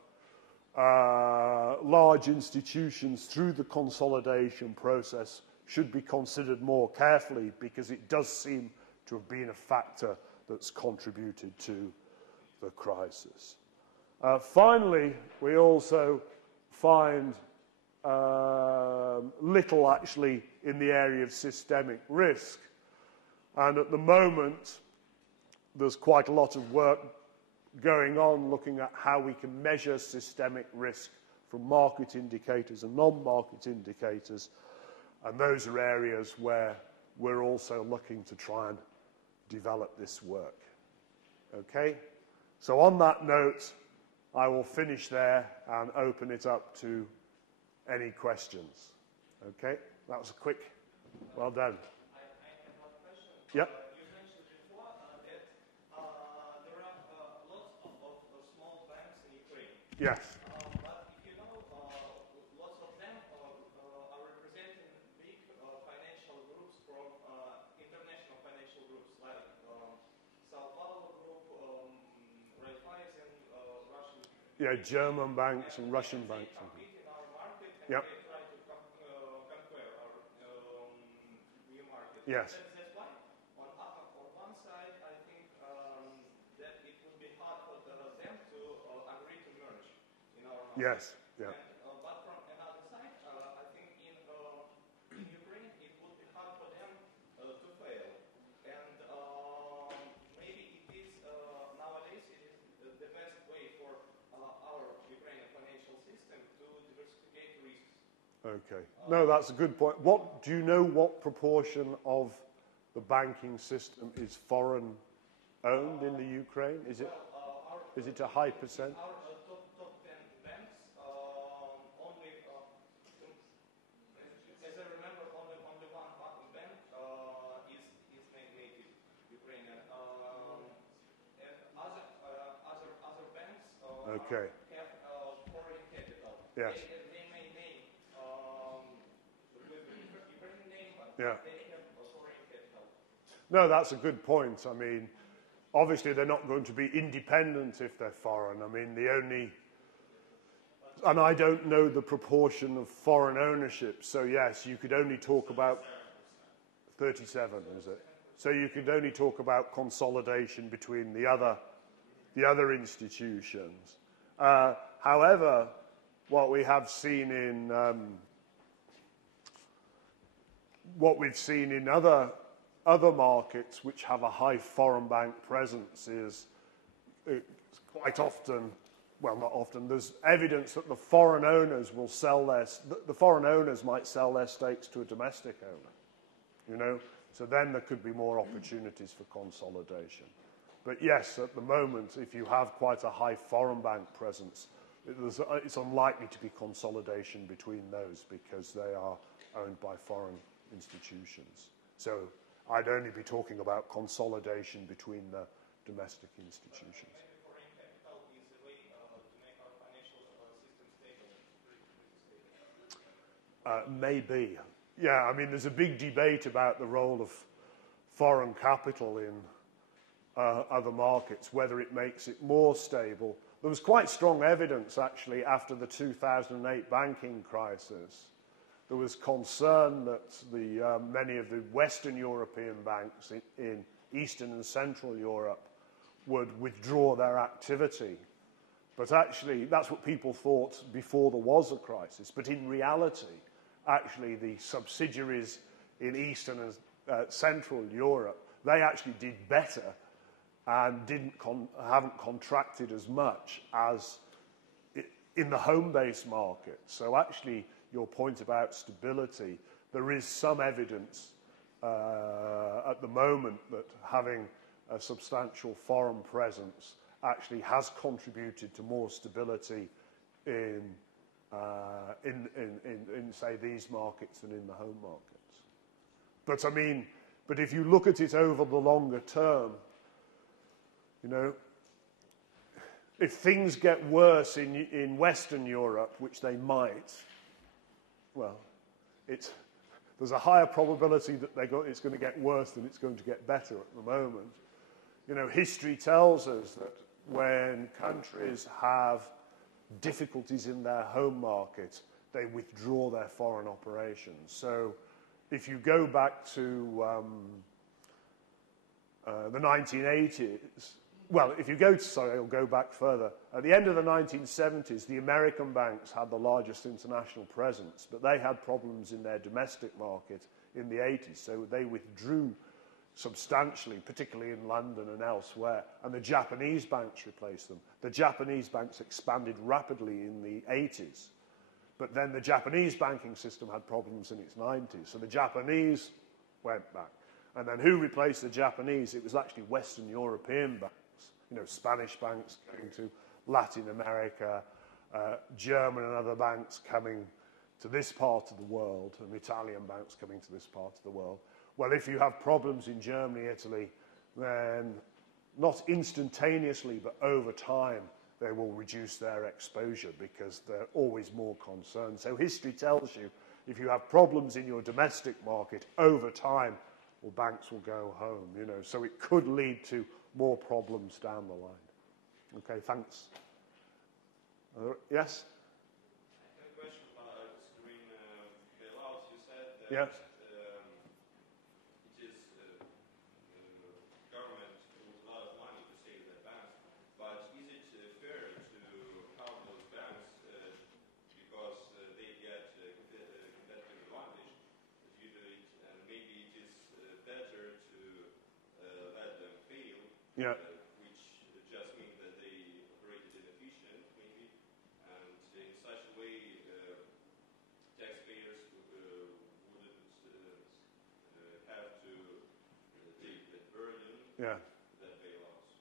large institutions through the consolidation process should be considered more carefully, because it does seem to have been a factor that's contributed to the crisis. Finally, we also find little actually in the area of systemic risk, and at the moment there's quite a lot of work going on looking at how we can measure systemic risk from market indicators and non-market indicators, and those are areas where we're also looking to try and develop this work. Okay? So on that note, I will finish there and open it up to any questions. Okay? That was quick. Well done. I have one question. Yep. You mentioned before that there are lots of small banks in Ukraine. Yes. But if you know, lots of them are representing big financial groups from international financial groups like Sao Paulo Group, Raiffeisen, Russian. Yeah, German banks and Russian banks. They compete in our market and Yep. they try to conquer our new market. Yes. That's why on one side I think that it would be hard for them to agree to merge in our market. Yes. Yeah. And, but from another side, I think in Ukraine it would be hard for them to fail. And maybe it is nowadays it is the best way for our Ukrainian financial system to diversify risks. Okay. No, that's a good point. What do you know? What proportion of the banking system is foreign owned in the Ukraine? Is it a high percent? Our top 10 banks, only, as I remember, only one bank is native Ukrainian. And other banks Okay. have foreign capital. Yes. They may name Ukrainian name, but Yeah. they have foreign capital. No, that's a good point. I mean, obviously they're not going to be independent if they're foreign. I mean, and I don't know the proportion of foreign ownership. So yes, you could only talk about 37, is it? So you could only talk about consolidation between the other institutions. However, what we have seen in other markets which have a high foreign bank presence is quite often, well, not often, there's evidence that the foreign owners will sell the foreign owners might sell their stakes to a domestic owner, you know? So then there could be more opportunities for consolidation. But yes, at the moment, if you have quite a high foreign bank presence, it's unlikely to be consolidation between those because they are owned by foreign institutions. So I'd only be talking about consolidation between the domestic institutions. Maybe foreign capital is a way to make our financial system stable, pretty stable. Maybe. Yeah, I mean, there's a big debate about the role of foreign capital in other markets, whether it makes it more stable. There was quite strong evidence, actually, after the 2008 banking crisis. There was concern that many of the Western European banks in Eastern and Central Europe would withdraw their activity. But actually, that's what people thought before there was a crisis. But in reality, actually, the subsidiaries in Eastern and Central Europe, they actually did better and haven't contracted as much as in the home-based market. So actually, your point about stability, there is some evidence at the moment that having a substantial foreign presence actually has contributed to more stability in say, these markets than in the home markets. But I mean, but if you look at it over the longer term, you know, if things get worse in Western Europe, which they might, well, there's a higher probability that it's going to get worse than it's going to get better at the moment. You know, history tells us that when countries have difficulties in their home market, they withdraw their foreign operations. So if you go back to the 1980s, well, if you I'll go back further. At the end of the 1970s, the American banks had the largest international presence, but they had problems in their domestic market in the 80s, so they withdrew substantially, particularly in London and elsewhere, and the Japanese banks replaced them. The Japanese banks expanded rapidly in the 80s, but then the Japanese banking system had problems in its 90s, so the Japanese went back. And then who replaced the Japanese? It was actually Western European banks. You know, Spanish banks coming to Latin America, German and other banks coming to this part of the world, and Italian banks coming to this part of the world. Well, if you have problems in Germany, Italy, then not instantaneously, but over time, they will reduce their exposure because they're always more concerned. So history tells you, if you have problems in your domestic market, over time, well, banks will go home, you know. So it could lead to more problems down the line. Okay, thanks. Yes? I have a question about screen bailouts. You said that Yes. it is government owes a lot of money to save their banks, but is it fair to help those banks because they get competitive advantage due to it, and maybe it is better to let them fail? Yeah. Which just means that they operated inefficient, maybe, and in such a way, taxpayers wouldn't have to take the burden that bailouts.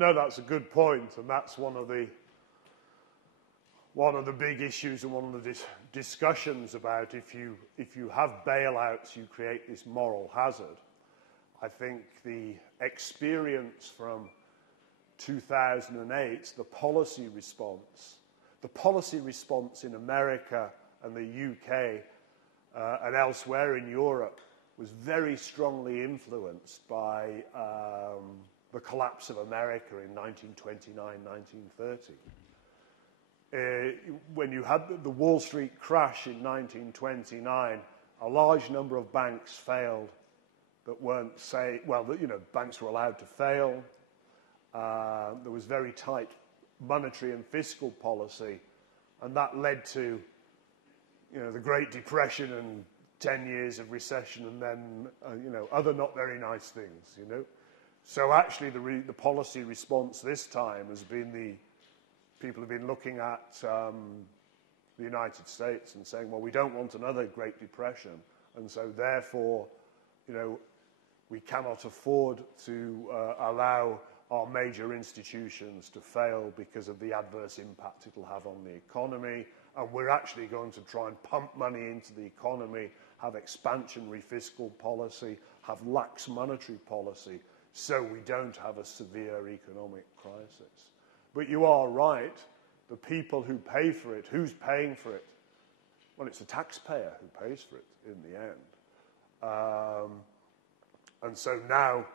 No, that's a good point, and that's one of the big issues and one of the discussions about if you have bailouts, you create this moral hazard. I think the experience from 2008, the policy response in America and the UK and elsewhere in Europe was very strongly influenced by the collapse of America in 1929, 1930. When you had the Wall Street crash in 1929, a large number of banks failed that weren't banks were allowed to fail. There was very tight monetary and fiscal policy, and that led to, the Great Depression and 10 years of recession, and then, other not very nice things, So actually the policy response this time has been people have been looking at the United States and saying, well, we don't want another Great Depression, and so therefore, we cannot afford to allow our major institutions to fail because of the adverse impact it'll have on the economy, and we're actually going to try and pump money into the economy, have expansionary fiscal policy, have lax monetary policy, so we don't have a severe economic crisis. But you are right, the people who pay for it, who's paying for it? Well, it's the taxpayer who pays for it in the end. And so now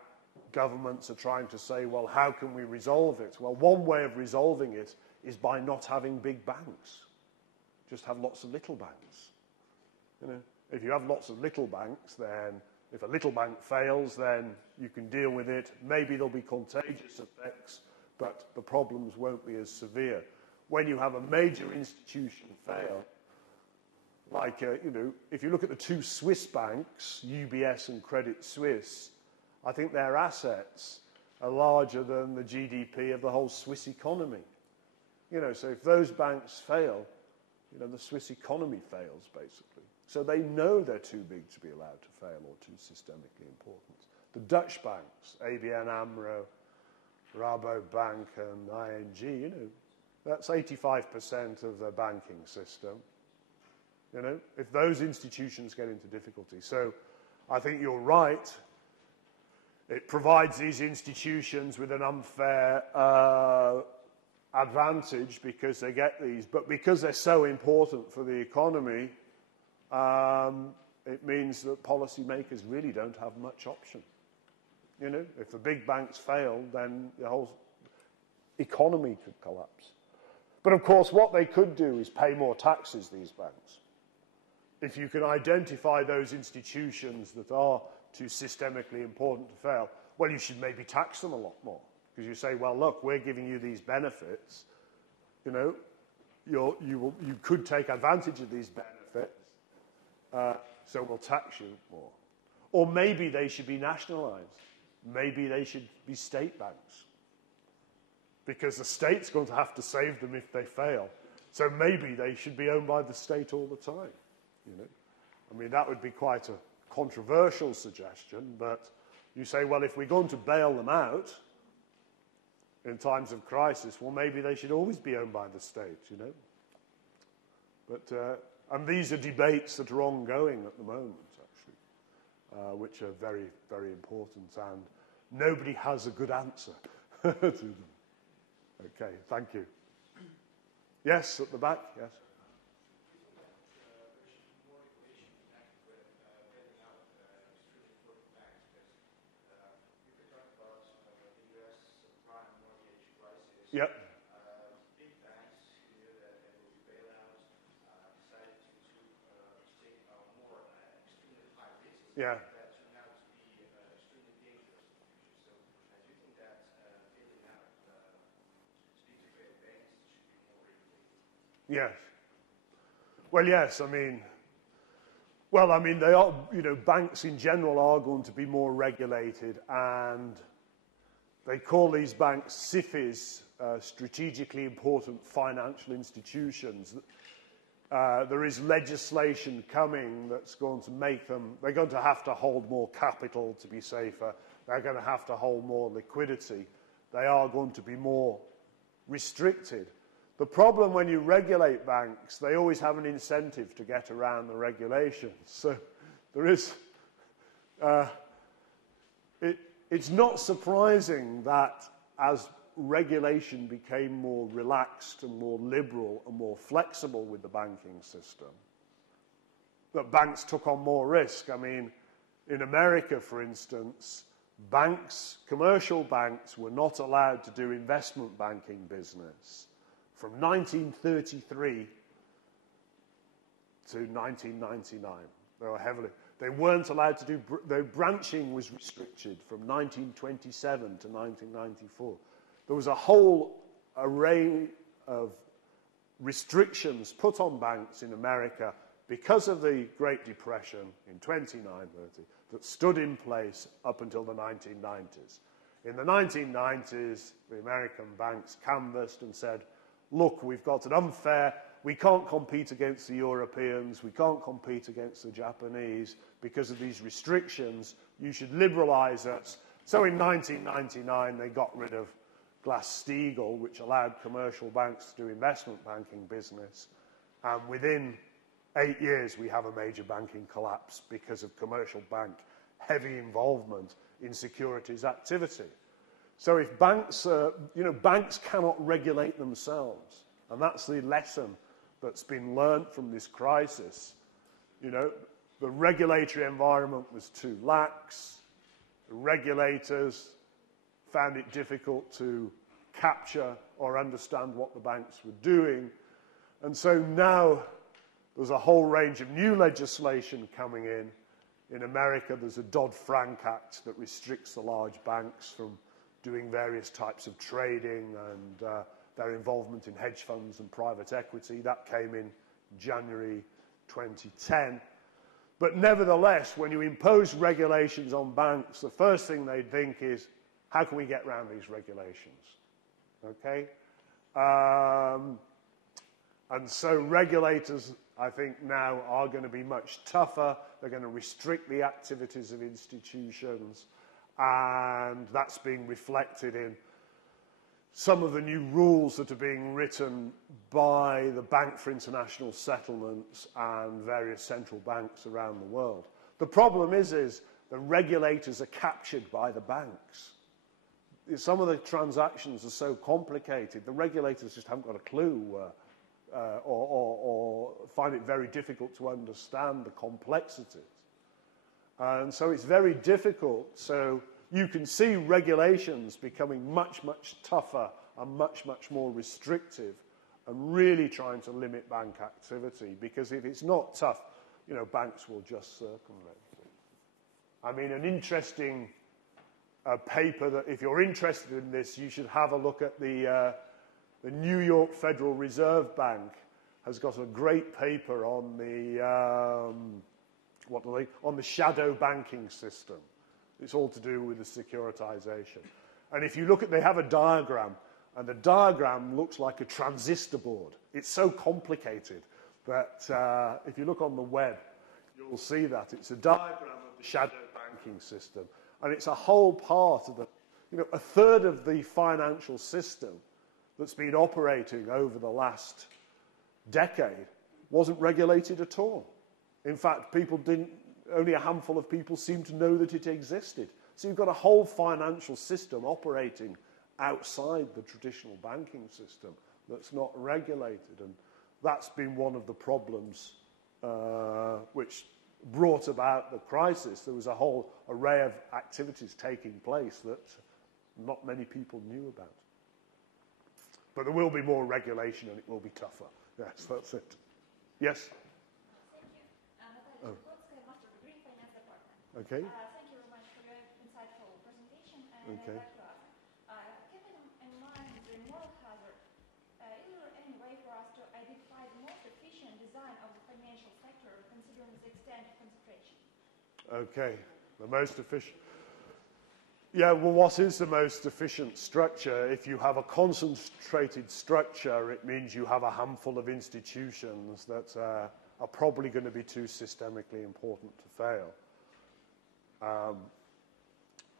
governments are trying to say, well, how can we resolve it? Well, one way of resolving it is by not having big banks. Just have lots of little banks. You know, if you have lots of little banks, then if a little bank fails, then you can deal with it. Maybe there'll be contagious effects, but the problems won't be as severe. When you have a major institution fail, like, you know, if you look at the two Swiss banks, UBS and Credit Suisse, I think their assets are larger than the GDP of the whole Swiss economy. You know, so if those banks fail, you know, the Swiss economy fails, basically. So they know they're too big to be allowed to fail or too systemically important. The Dutch banks, ABN AMRO, Rabobank and ING, you know, that's 85% of the banking system. You know, if those institutions get into difficulty. So I think you're right. It provides these institutions with an unfair advantage because they get these. But because they're so important for the economy, it means that policymakers really don't have much option. You know, if the big banks fail, then the whole economy could collapse. But of course, what they could do is pay more taxes, these banks. If you can identify those institutions that are too systemically important to fail, well, you should maybe tax them a lot more. Because you say, well, look, we're giving you these benefits. You know, you could take advantage of these benefits, so we'll tax you more. Or maybe they should be nationalized. Maybe they should be state banks. Because the state's going to have to save them if they fail. So maybe they should be owned by the state all the time. You know, I mean, that would be quite a controversial suggestion, but you say, well, if we're going to bail them out in times of crisis, well, maybe they should always be owned by the state, you know. But, and these are debates that are ongoing at the moment, actually, which are very, very important, and nobody has a good answer to them. Okay, thank you. Yes, at the back, yes. Yep. Big banks knew that there would be bailouts, decided to take more extremely high risks. Yeah. That turned out to be extremely dangerous in the future. So I do think that bailing out big banks should be more regulated. Yes. Well, yes, I mean, they are, you know, banks in general are going to be more regulated, and they call these banks SIFIs, strategically important financial institutions. There is legislation coming that's going to make them, they're going to have to hold more capital to be safer. They're going to have to hold more liquidity. They are going to be more restricted. The problem when you regulate banks, they always have an incentive to get around the regulations. So there is, it's not surprising that as regulation became more relaxed and more liberal and more flexible with the banking system, that banks took on more risk. I mean, in America, for instance, banks, commercial banks, were not allowed to do investment banking business from 1933 to 1999. They were heavily... They weren't allowed to do, their branching was restricted from 1927 to 1994. There was a whole array of restrictions put on banks in America because of the Great Depression in 2930 that stood in place up until the 1990s. In the 1990s, the American banks canvassed and said, look, we've got an unfair... We can't compete against the Europeans. We can't compete against the Japanese because of these restrictions. You should liberalize us So in 1999, they got rid of Glass-Steagall, which allowed commercial banks to do investment banking business. And within 8 years, we have a major banking collapse because of commercial bank heavy involvement in securities activity. So if banks, banks cannot regulate themselves, and that's the lesson that's been learned from this crisis. The regulatory environment was too lax. The regulators found it difficult to capture or understand what the banks were doing. And so now there's a whole range of new legislation coming in. In America, there's a Dodd-Frank Act that restricts the large banks from doing various types of trading and their involvement in hedge funds and private equity. That came in January 2010. But nevertheless, when you impose regulations on banks, the first thing they think is, how can we get around these regulations? Okay? And so regulators, I think, now are going to be much tougher. They're going to restrict the activities of institutions, and that's being reflected in some of the new rules that are being written by the Bank for International Settlements and various central banks around the world. The problem is the regulators are captured by the banks. Some of the transactions are so complicated, the regulators just haven't got a clue or find it very difficult to understand the complexities. And so it's very difficult. So you can see regulations becoming much, much tougher and much, much more restrictive and really trying to limit bank activity, because if it's not tough, banks will just circumvent it. I mean, an interesting paper that, if you're interested in this, you should have a look at the New York Federal Reserve Bank has got a great paper on the on the shadow banking system. It's all to do with the securitization. And if you look at, they have a diagram, and the diagram looks like a transistor board. It's so complicated that if you look on the web, you'll see that. It's a diagram of the shadow banking system. And it's a whole part of a third of the financial system that's been operating over the last decade wasn't regulated at all. In fact, only a handful of people seem to know that it existed. So you've got a whole financial system operating outside the traditional banking system that's not regulated. And that's been one of the problems which brought about the crisis. There was a whole array of activities taking place that not many people knew about. But there will be more regulation and it will be tougher. Yes, that's it. Yes? Thank you. Natalia Master Degree, Finance Department. Okay. Thank you very much for your insightful presentation. And Okay. I'd like to ask, keeping in mind the moral hazard, is there any way for us to identify the most efficient design of the financial sector considering the extent of concentration? Okay, the most efficient. Yeah, well, what is the most efficient structure? If you have a concentrated structure, it means you have a handful of institutions that are probably going to be too systemically important to fail.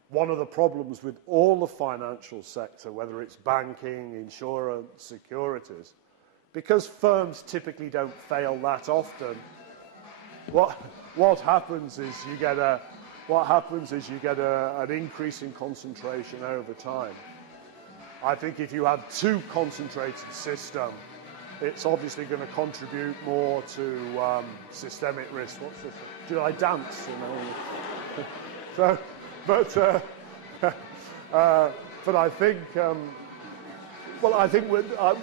One of the problems with all the financial sector, whether it's banking, insurance, securities, because firms typically don't fail that often, what happens is you get an increase in concentration over time. I think if you have too concentrated system, it's obviously going to contribute more to systemic risk. What's this? Did I dance? So, but I think,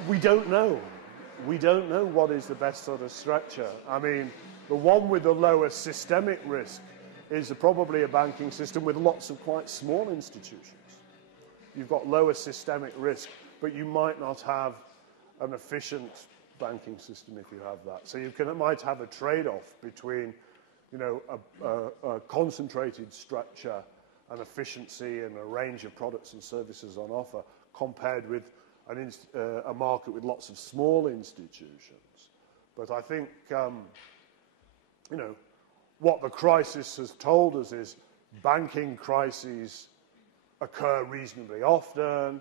we don't know. We don't know what is the best sort of structure. I mean, the one with the lowest systemic risk is probably a banking system with lots of quite small institutions. You've got lower systemic risk, but you might not have an efficient banking system if you have that. So you might have a trade-off between, a concentrated structure and efficiency and a range of products and services on offer compared with a market with lots of small institutions. But I think, what the crisis has told us is banking crises occur reasonably often.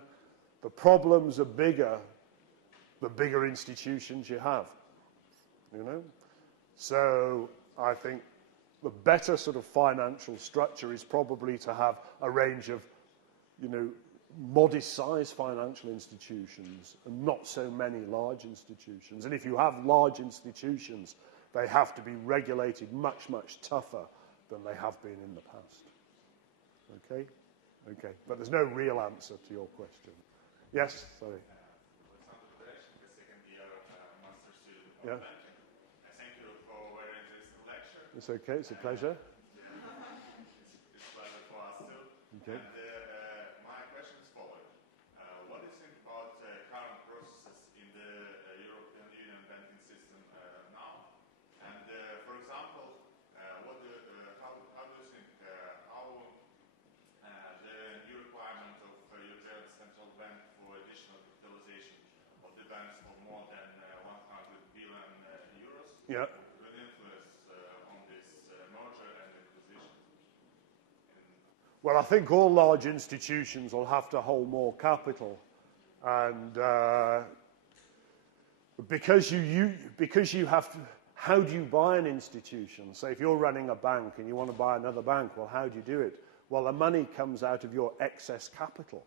The problems are bigger the bigger institutions you have, you know. So I think the better sort of financial structure is probably to have a range of, you know, modest-sized financial institutions and not so many large institutions. And if you have large institutions, they have to be regulated much, much tougher than they have been in the past. Okay? Okay. But there's no real answer to your question. Yes? Sorry. Yeah. Thank you for a very interesting lecture. It's okay. It's a pleasure. It's a pleasure for us too. Okay. And my question is following. What do you think about current processes in the European Union banking system now? And for example, how do you think how the new requirement of European Central Bank for additional capitalization of the banks for more than 100 billion euros Yeah. will influence on this merger and acquisition? Well, I think all large institutions will have to hold more capital, and because you have to. How do you buy an institution? Say, if you're running a bank and you want to buy another bank, well, how do you do it? Well, the money comes out of your excess capital.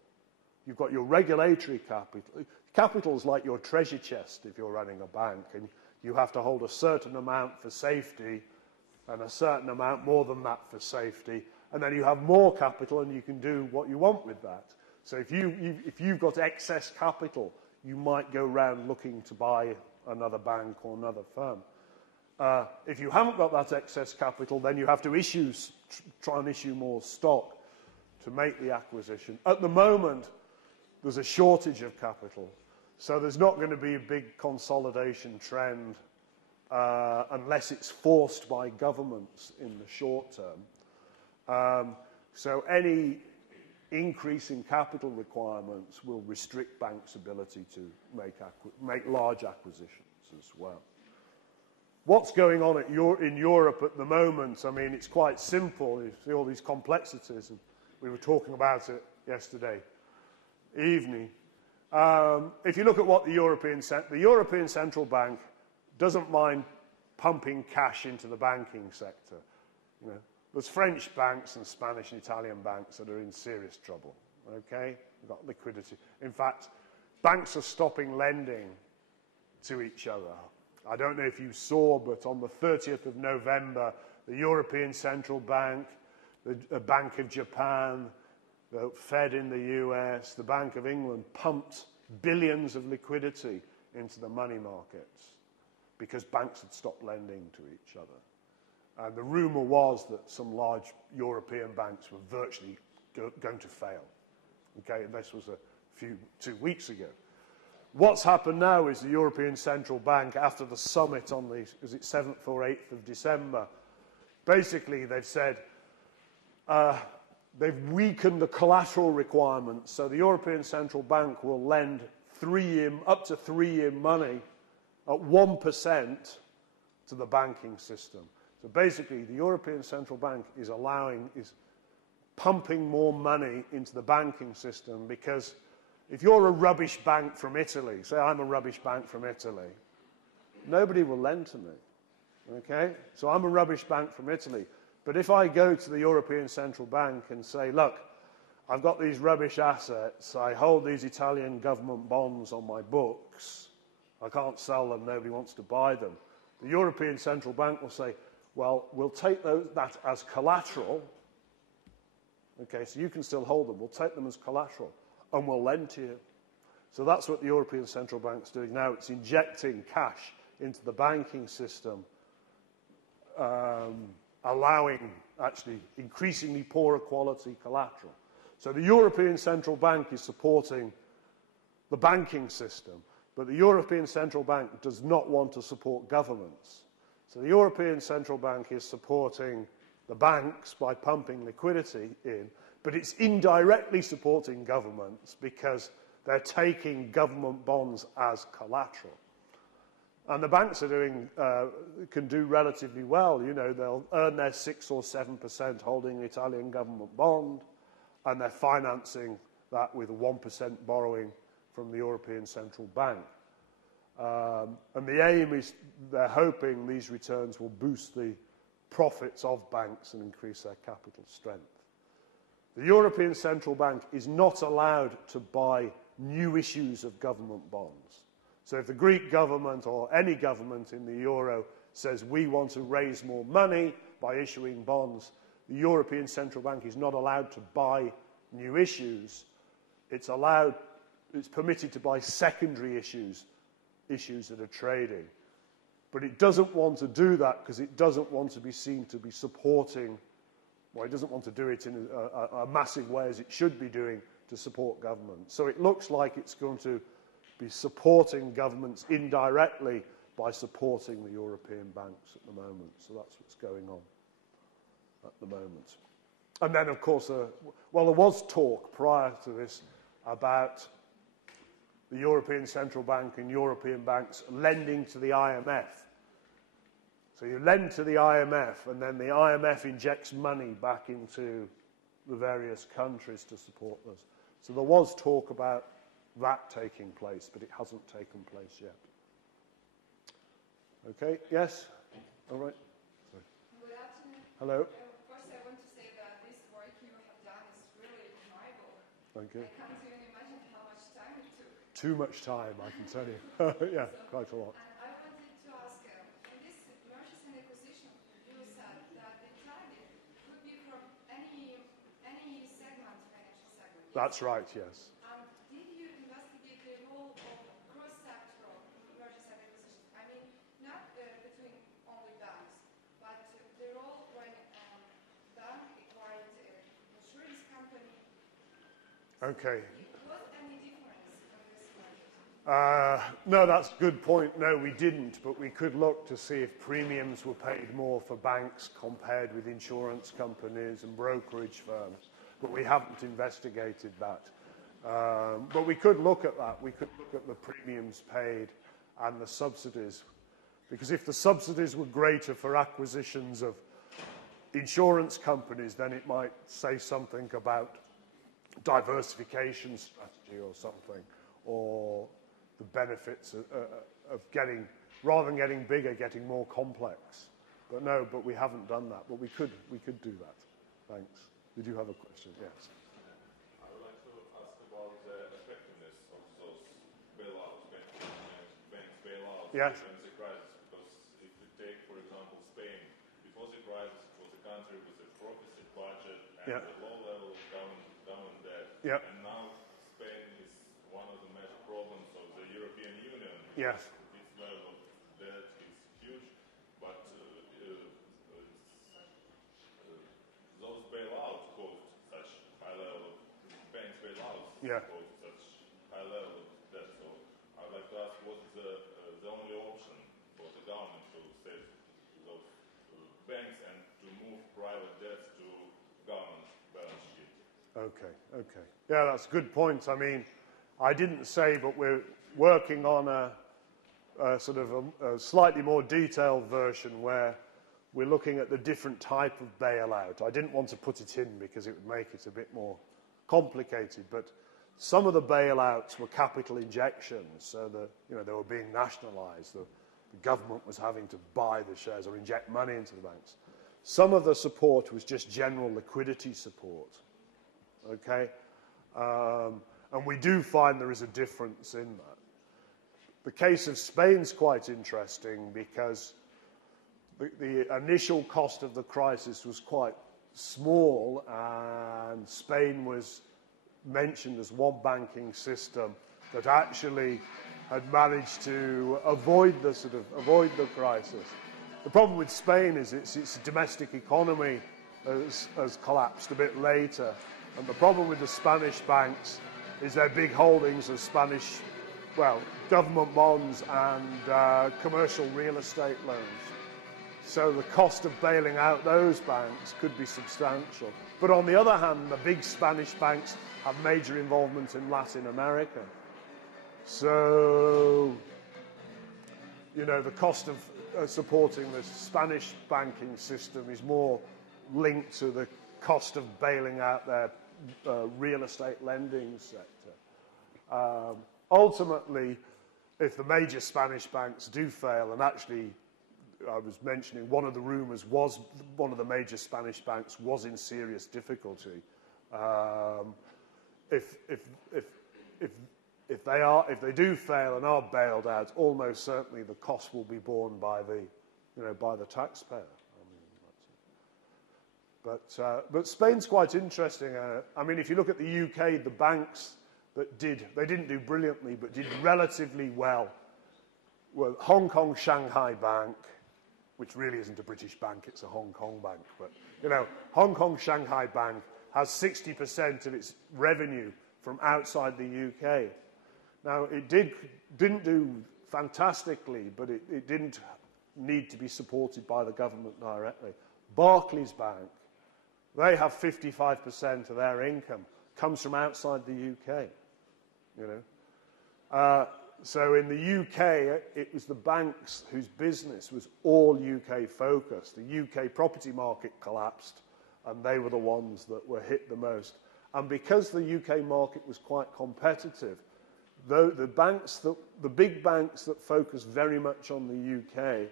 You've got your regulatory capital. Capital is like your treasure chest if you're running a bank, and you have to hold a certain amount for safety and a certain amount more than that for safety, and then you have more capital and you can do what you want with that. So if you've got excess capital, you might go around looking to buy another bank or another firm. If you haven't got that excess capital, then you have to try and issue more stock to make the acquisition. At the moment, there's a shortage of capital, so there's not going to be a big consolidation trend unless it's forced by governments in the short term. So any increase in capital requirements will restrict banks' ability to make large acquisitions as well. What's going on in Europe at the moment, I mean, it's quite simple. You see all these complexities, and we were talking about it yesterday evening. If you look at what the European Central Bank doesn't mind pumping cash into the banking sector. You know, there's French banks and Spanish and Italian banks that are in serious trouble, okay? They've got liquidity. In fact, banks are stopping lending to each other. I don't know if you saw, but on the 30th of November, the European Central Bank, the Bank of Japan, the Fed in the US, the Bank of England pumped billions of liquidity into the money markets because banks had stopped lending to each other. And the rumor was that some large European banks were virtually going to fail. Okay, and this was 2 weeks ago. What's happened now is the European Central Bank, after the summit on the 7th or 8th of December, basically they've said they've weakened the collateral requirements. So the European Central Bank will lend up to 3-year money at 1% to the banking system. So basically, the European Central Bank is pumping more money into the banking system because if you're a rubbish bank from Italy, say I'm a rubbish bank from Italy, nobody will lend to me, okay? So I'm a rubbish bank from Italy. But if I go to the European Central Bank and say, look, I've got these rubbish assets, I hold these Italian government bonds on my books, I can't sell them, nobody wants to buy them. The European Central Bank will say, well, we'll take that as collateral, okay, so you can still hold them, we'll take them as collateral, and we'll lend to you. So that's what the European Central Bank's doing now. It's injecting cash into the banking system, allowing actually increasingly poorer quality collateral. So the European Central Bank is supporting the banking system, but the European Central Bank does not want to support governments. So the European Central Bank is supporting the banks by pumping liquidity in, but it's indirectly supporting governments because they're taking government bonds as collateral. And the banks can do relatively well. You know, they'll earn their 6 or 7% holding an Italian government bond, and they're financing that with a 1% borrowing from the European Central Bank. And the aim is they're hoping these returns will boost the profits of banks and increase their capital strength. The European Central Bank is not allowed to buy new issues of government bonds. So if the Greek government or any government in the euro says we want to raise more money by issuing bonds, the European Central Bank is not allowed to buy new issues. It's permitted to buy secondary issues that are trading. But it doesn't want to do that because it doesn't want to be seen to be supporting, well, it doesn't want to do it in a massive way as it should be doing to support government. So it looks like it's going to be supporting governments indirectly by supporting the European banks at the moment. So that's what's going on at the moment. And then, of course, well, there was talk prior to this about the European Central Bank and European banks lending to the IMF. So you lend to the IMF, and then the IMF injects money back into the various countries to support this. So there was talk about that taking place, but it hasn't taken place yet. Okay, yes? All right. Sorry. Good afternoon. Hello. First, I want to say that this work you have done is really admirable. Thank you. I can't even imagine how much time it took. Too much time, I can tell you. Yeah, quite a lot. And I wanted to ask, in this mergers and acquisitions, you said that the target could be from any segment, financial segment. That's right, yes. Did you investigate the role of cross-sectoral mergers and acquisitions? I mean, not between only banks, but the role when bank acquired insurance company. Okay. Was any difference in this merger? No, that's a good point. No, we didn't, but we could look to see if premiums were paid more for banks compared with insurance companies and brokerage firms. But we haven't investigated that. But we could look at that. We could look at the premiums paid and the subsidies. Because if the subsidies were greater for acquisitions of insurance companies, then it might say something about diversification strategy or something, or the benefits of getting, rather than getting bigger, getting more complex. But no, but we haven't done that. But we could do that. Thanks. Did you have a question? Yes. I would like to ask about the effectiveness of those bailouts, banks bailouts Yes. during the crisis. Because if we take, for example, Spain, before the crisis, it was a country with a proficient budget and a low level of government debt. Yeah. And now Spain is one of the major problems of the European Union. Yes. Its level of debt is huge, but those bailouts caused such high level of banks bailouts caused such high level of debt. So I would like to ask, what's the only option for the government to save those banks and to move private debts to government balance sheet? Okay. Yeah, that's a good point. I mean, I didn't say, but we're working on a sort of a slightly more detailed version where we're looking at the different type of bailout. I didn't want to put it in because it would make it a bit more complicated, but some of the bailouts were capital injections, so they were being nationalized. The government was having to buy the shares or inject money into the banks. Some of the support was just general liquidity support. Okay? And we do find there is a difference in that. The case of Spain's quite interesting because the initial cost of the crisis was quite small, and Spain was mentioned as one banking system that actually had managed to avoid the crisis. The problem with Spain is its domestic economy has collapsed a bit later, and the problem with the Spanish banks is their big holdings of Spanish, government bonds and commercial real estate loans. So the cost of bailing out those banks could be substantial. But on the other hand, the big Spanish banks have major involvement in Latin America. So, the cost of supporting the Spanish banking system is more linked to the cost of bailing out their real estate lending sector. Ultimately, if the major Spanish banks do fail, and actually I was mentioning one of the rumours was one of the major Spanish banks was in serious difficulty. If they do fail and are bailed out, almost certainly the cost will be borne by the taxpayer. But Spain's quite interesting. I mean, if you look at the UK, the banks that they didn't do brilliantly, but did relatively well, were Hong Kong Shanghai Bank, which really isn't a British bank, it's a Hong Kong bank. But, Hong Kong Shanghai Bank has 60% of its revenue from outside the UK. Now, it didn't do fantastically, but it didn't need to be supported by the government directly. Barclays Bank, they have 55% of their income comes from outside the UK. So in the UK, it was the banks whose business was all UK focused. The UK property market collapsed, and they were the ones that were hit the most. And because the UK market was quite competitive, the big banks that focused very much on the UK,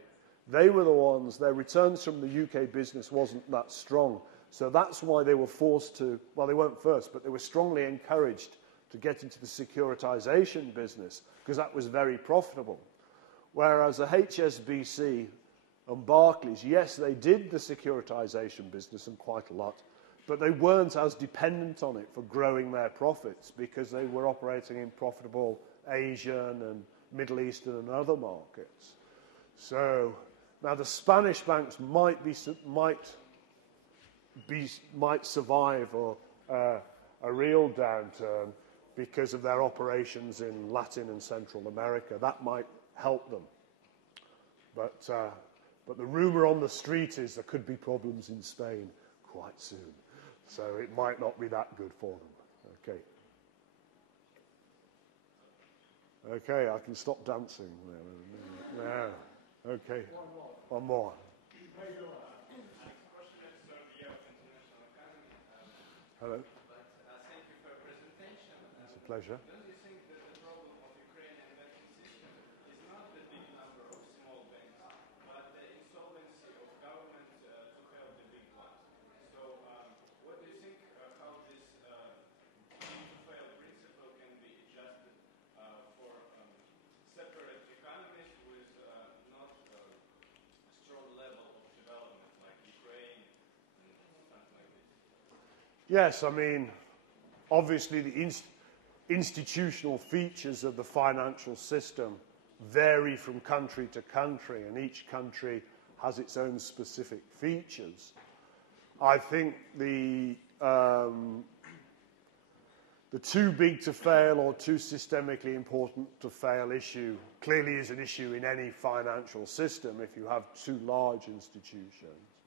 they were the ones, their returns from the UK business wasn't that strong. So that's why they were forced to, well, they weren't first, but they were strongly encouraged to get into the securitization business, because that was very profitable. Whereas the HSBC and Barclays, yes, they did the securitization business and quite a lot, but they weren't as dependent on it for growing their profits because they were operating in profitable Asian and Middle Eastern and other markets. So now the Spanish banks might survive a real downturn because of their operations in Latin and Central America. That might help them. But the rumour on the street is there could be problems in Spain quite soon. So it might not be that good for them. Okay, I can stop dancing. No. Okay. One more. Hello. Thank you for your presentation. It's a pleasure. Don't you think that the problem of Ukrainian banking system is not the big number of small banks, but the insolvency of government to help the big ones? So what do you think how this fail principle can be adjusted for separate economies with not strong level of development like Ukraine and something like this? Yes, I mean, obviously the institutional features of the financial system vary from country to country, and each country has its own specific features. I think the too big to fail or too systemically important to fail issue clearly is an issue in any financial system if you have too large institutions.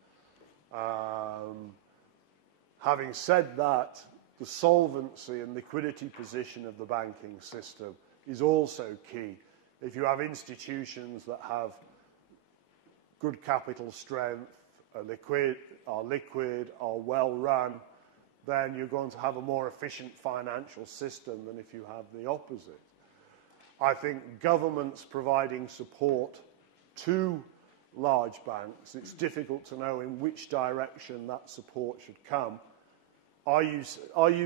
Having said that, the solvency and liquidity position of the banking system is also key. If you have institutions that have good capital strength, are liquid, are well run, then you're going to have a more efficient financial system than if you have the opposite. I think governments providing support to large banks, it's difficult to know in which direction that support should come. Are you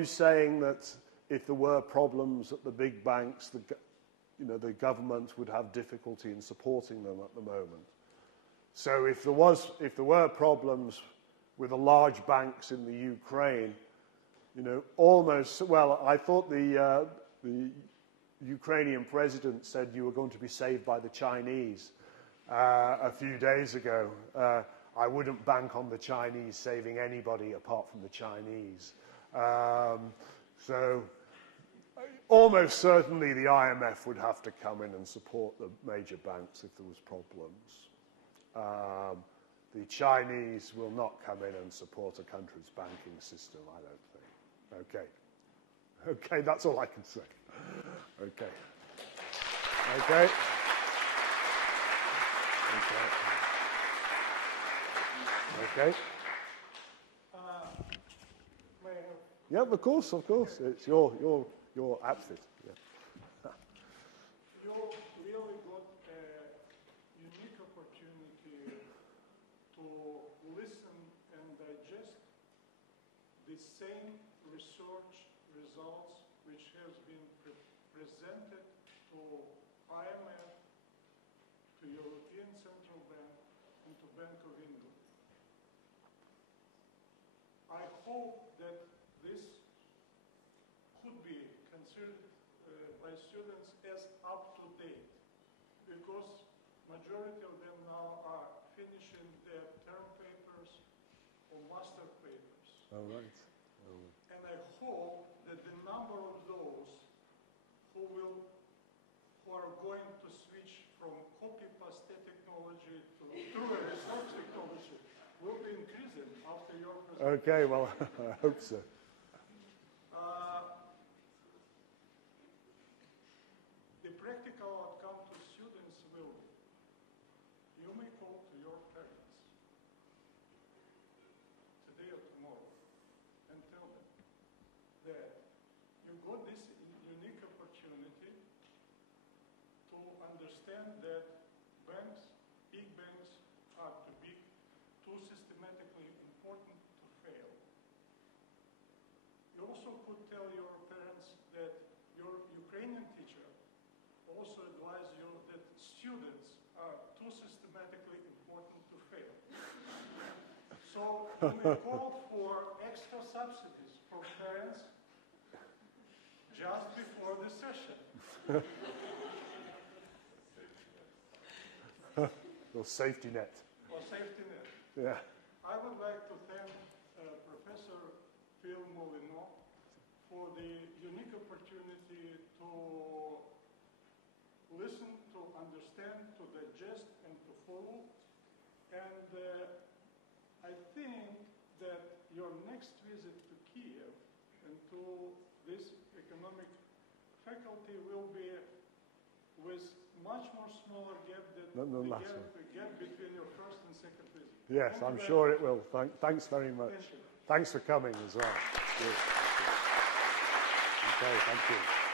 saying that if there were problems at the big banks, the government would have difficulty in supporting them at the moment? So if there were problems with the large banks in the Ukraine, I thought the Ukrainian president said you were going to be saved by the Chinese a few days ago. I wouldn't bank on the Chinese saving anybody apart from the Chinese. So almost certainly the IMF would have to come in and support the major banks if there was problems. The Chinese will not come in and support a country's banking system, I don't think. Okay, that's all I can say. Okay. May I have Yeah, of course. It's your outfit. Yeah. You really got a unique opportunity to listen and digest the same research results which has been presented to IMF, to European Central Bank, and to Bank of England. I hope that this could be considered by students as up to date, because majority of them now are finishing their term papers or master papers. Oh, right. And I hope that the number of those who are going to switch from copy-paste technology to true research technology will be increasing after your presentation. Okay, well, I hope so. The practical outcome to students will be, you may call to your parents today or tomorrow and tell them that you got this unique opportunity to understand that banks, big banks, are too big, too systematically important to fail. You also could tell your parents that your Ukrainian teacher also advise you that students are too systematically important to fail. So you may call for extra subsidies from parents just before the session. Or safety net. Or safety net. Yeah. I would like to thank Professor Fila Mulino for the unique opportunity to listen, to understand, to digest, and to follow. And I think that your next visit to Kiev and to this economic faculty will be with much more smaller gap than the gap between your first and second visit. Yes, I'm sure it will. Thanks very much. Thank you. Thanks for coming as well. Good. Okay, thank you.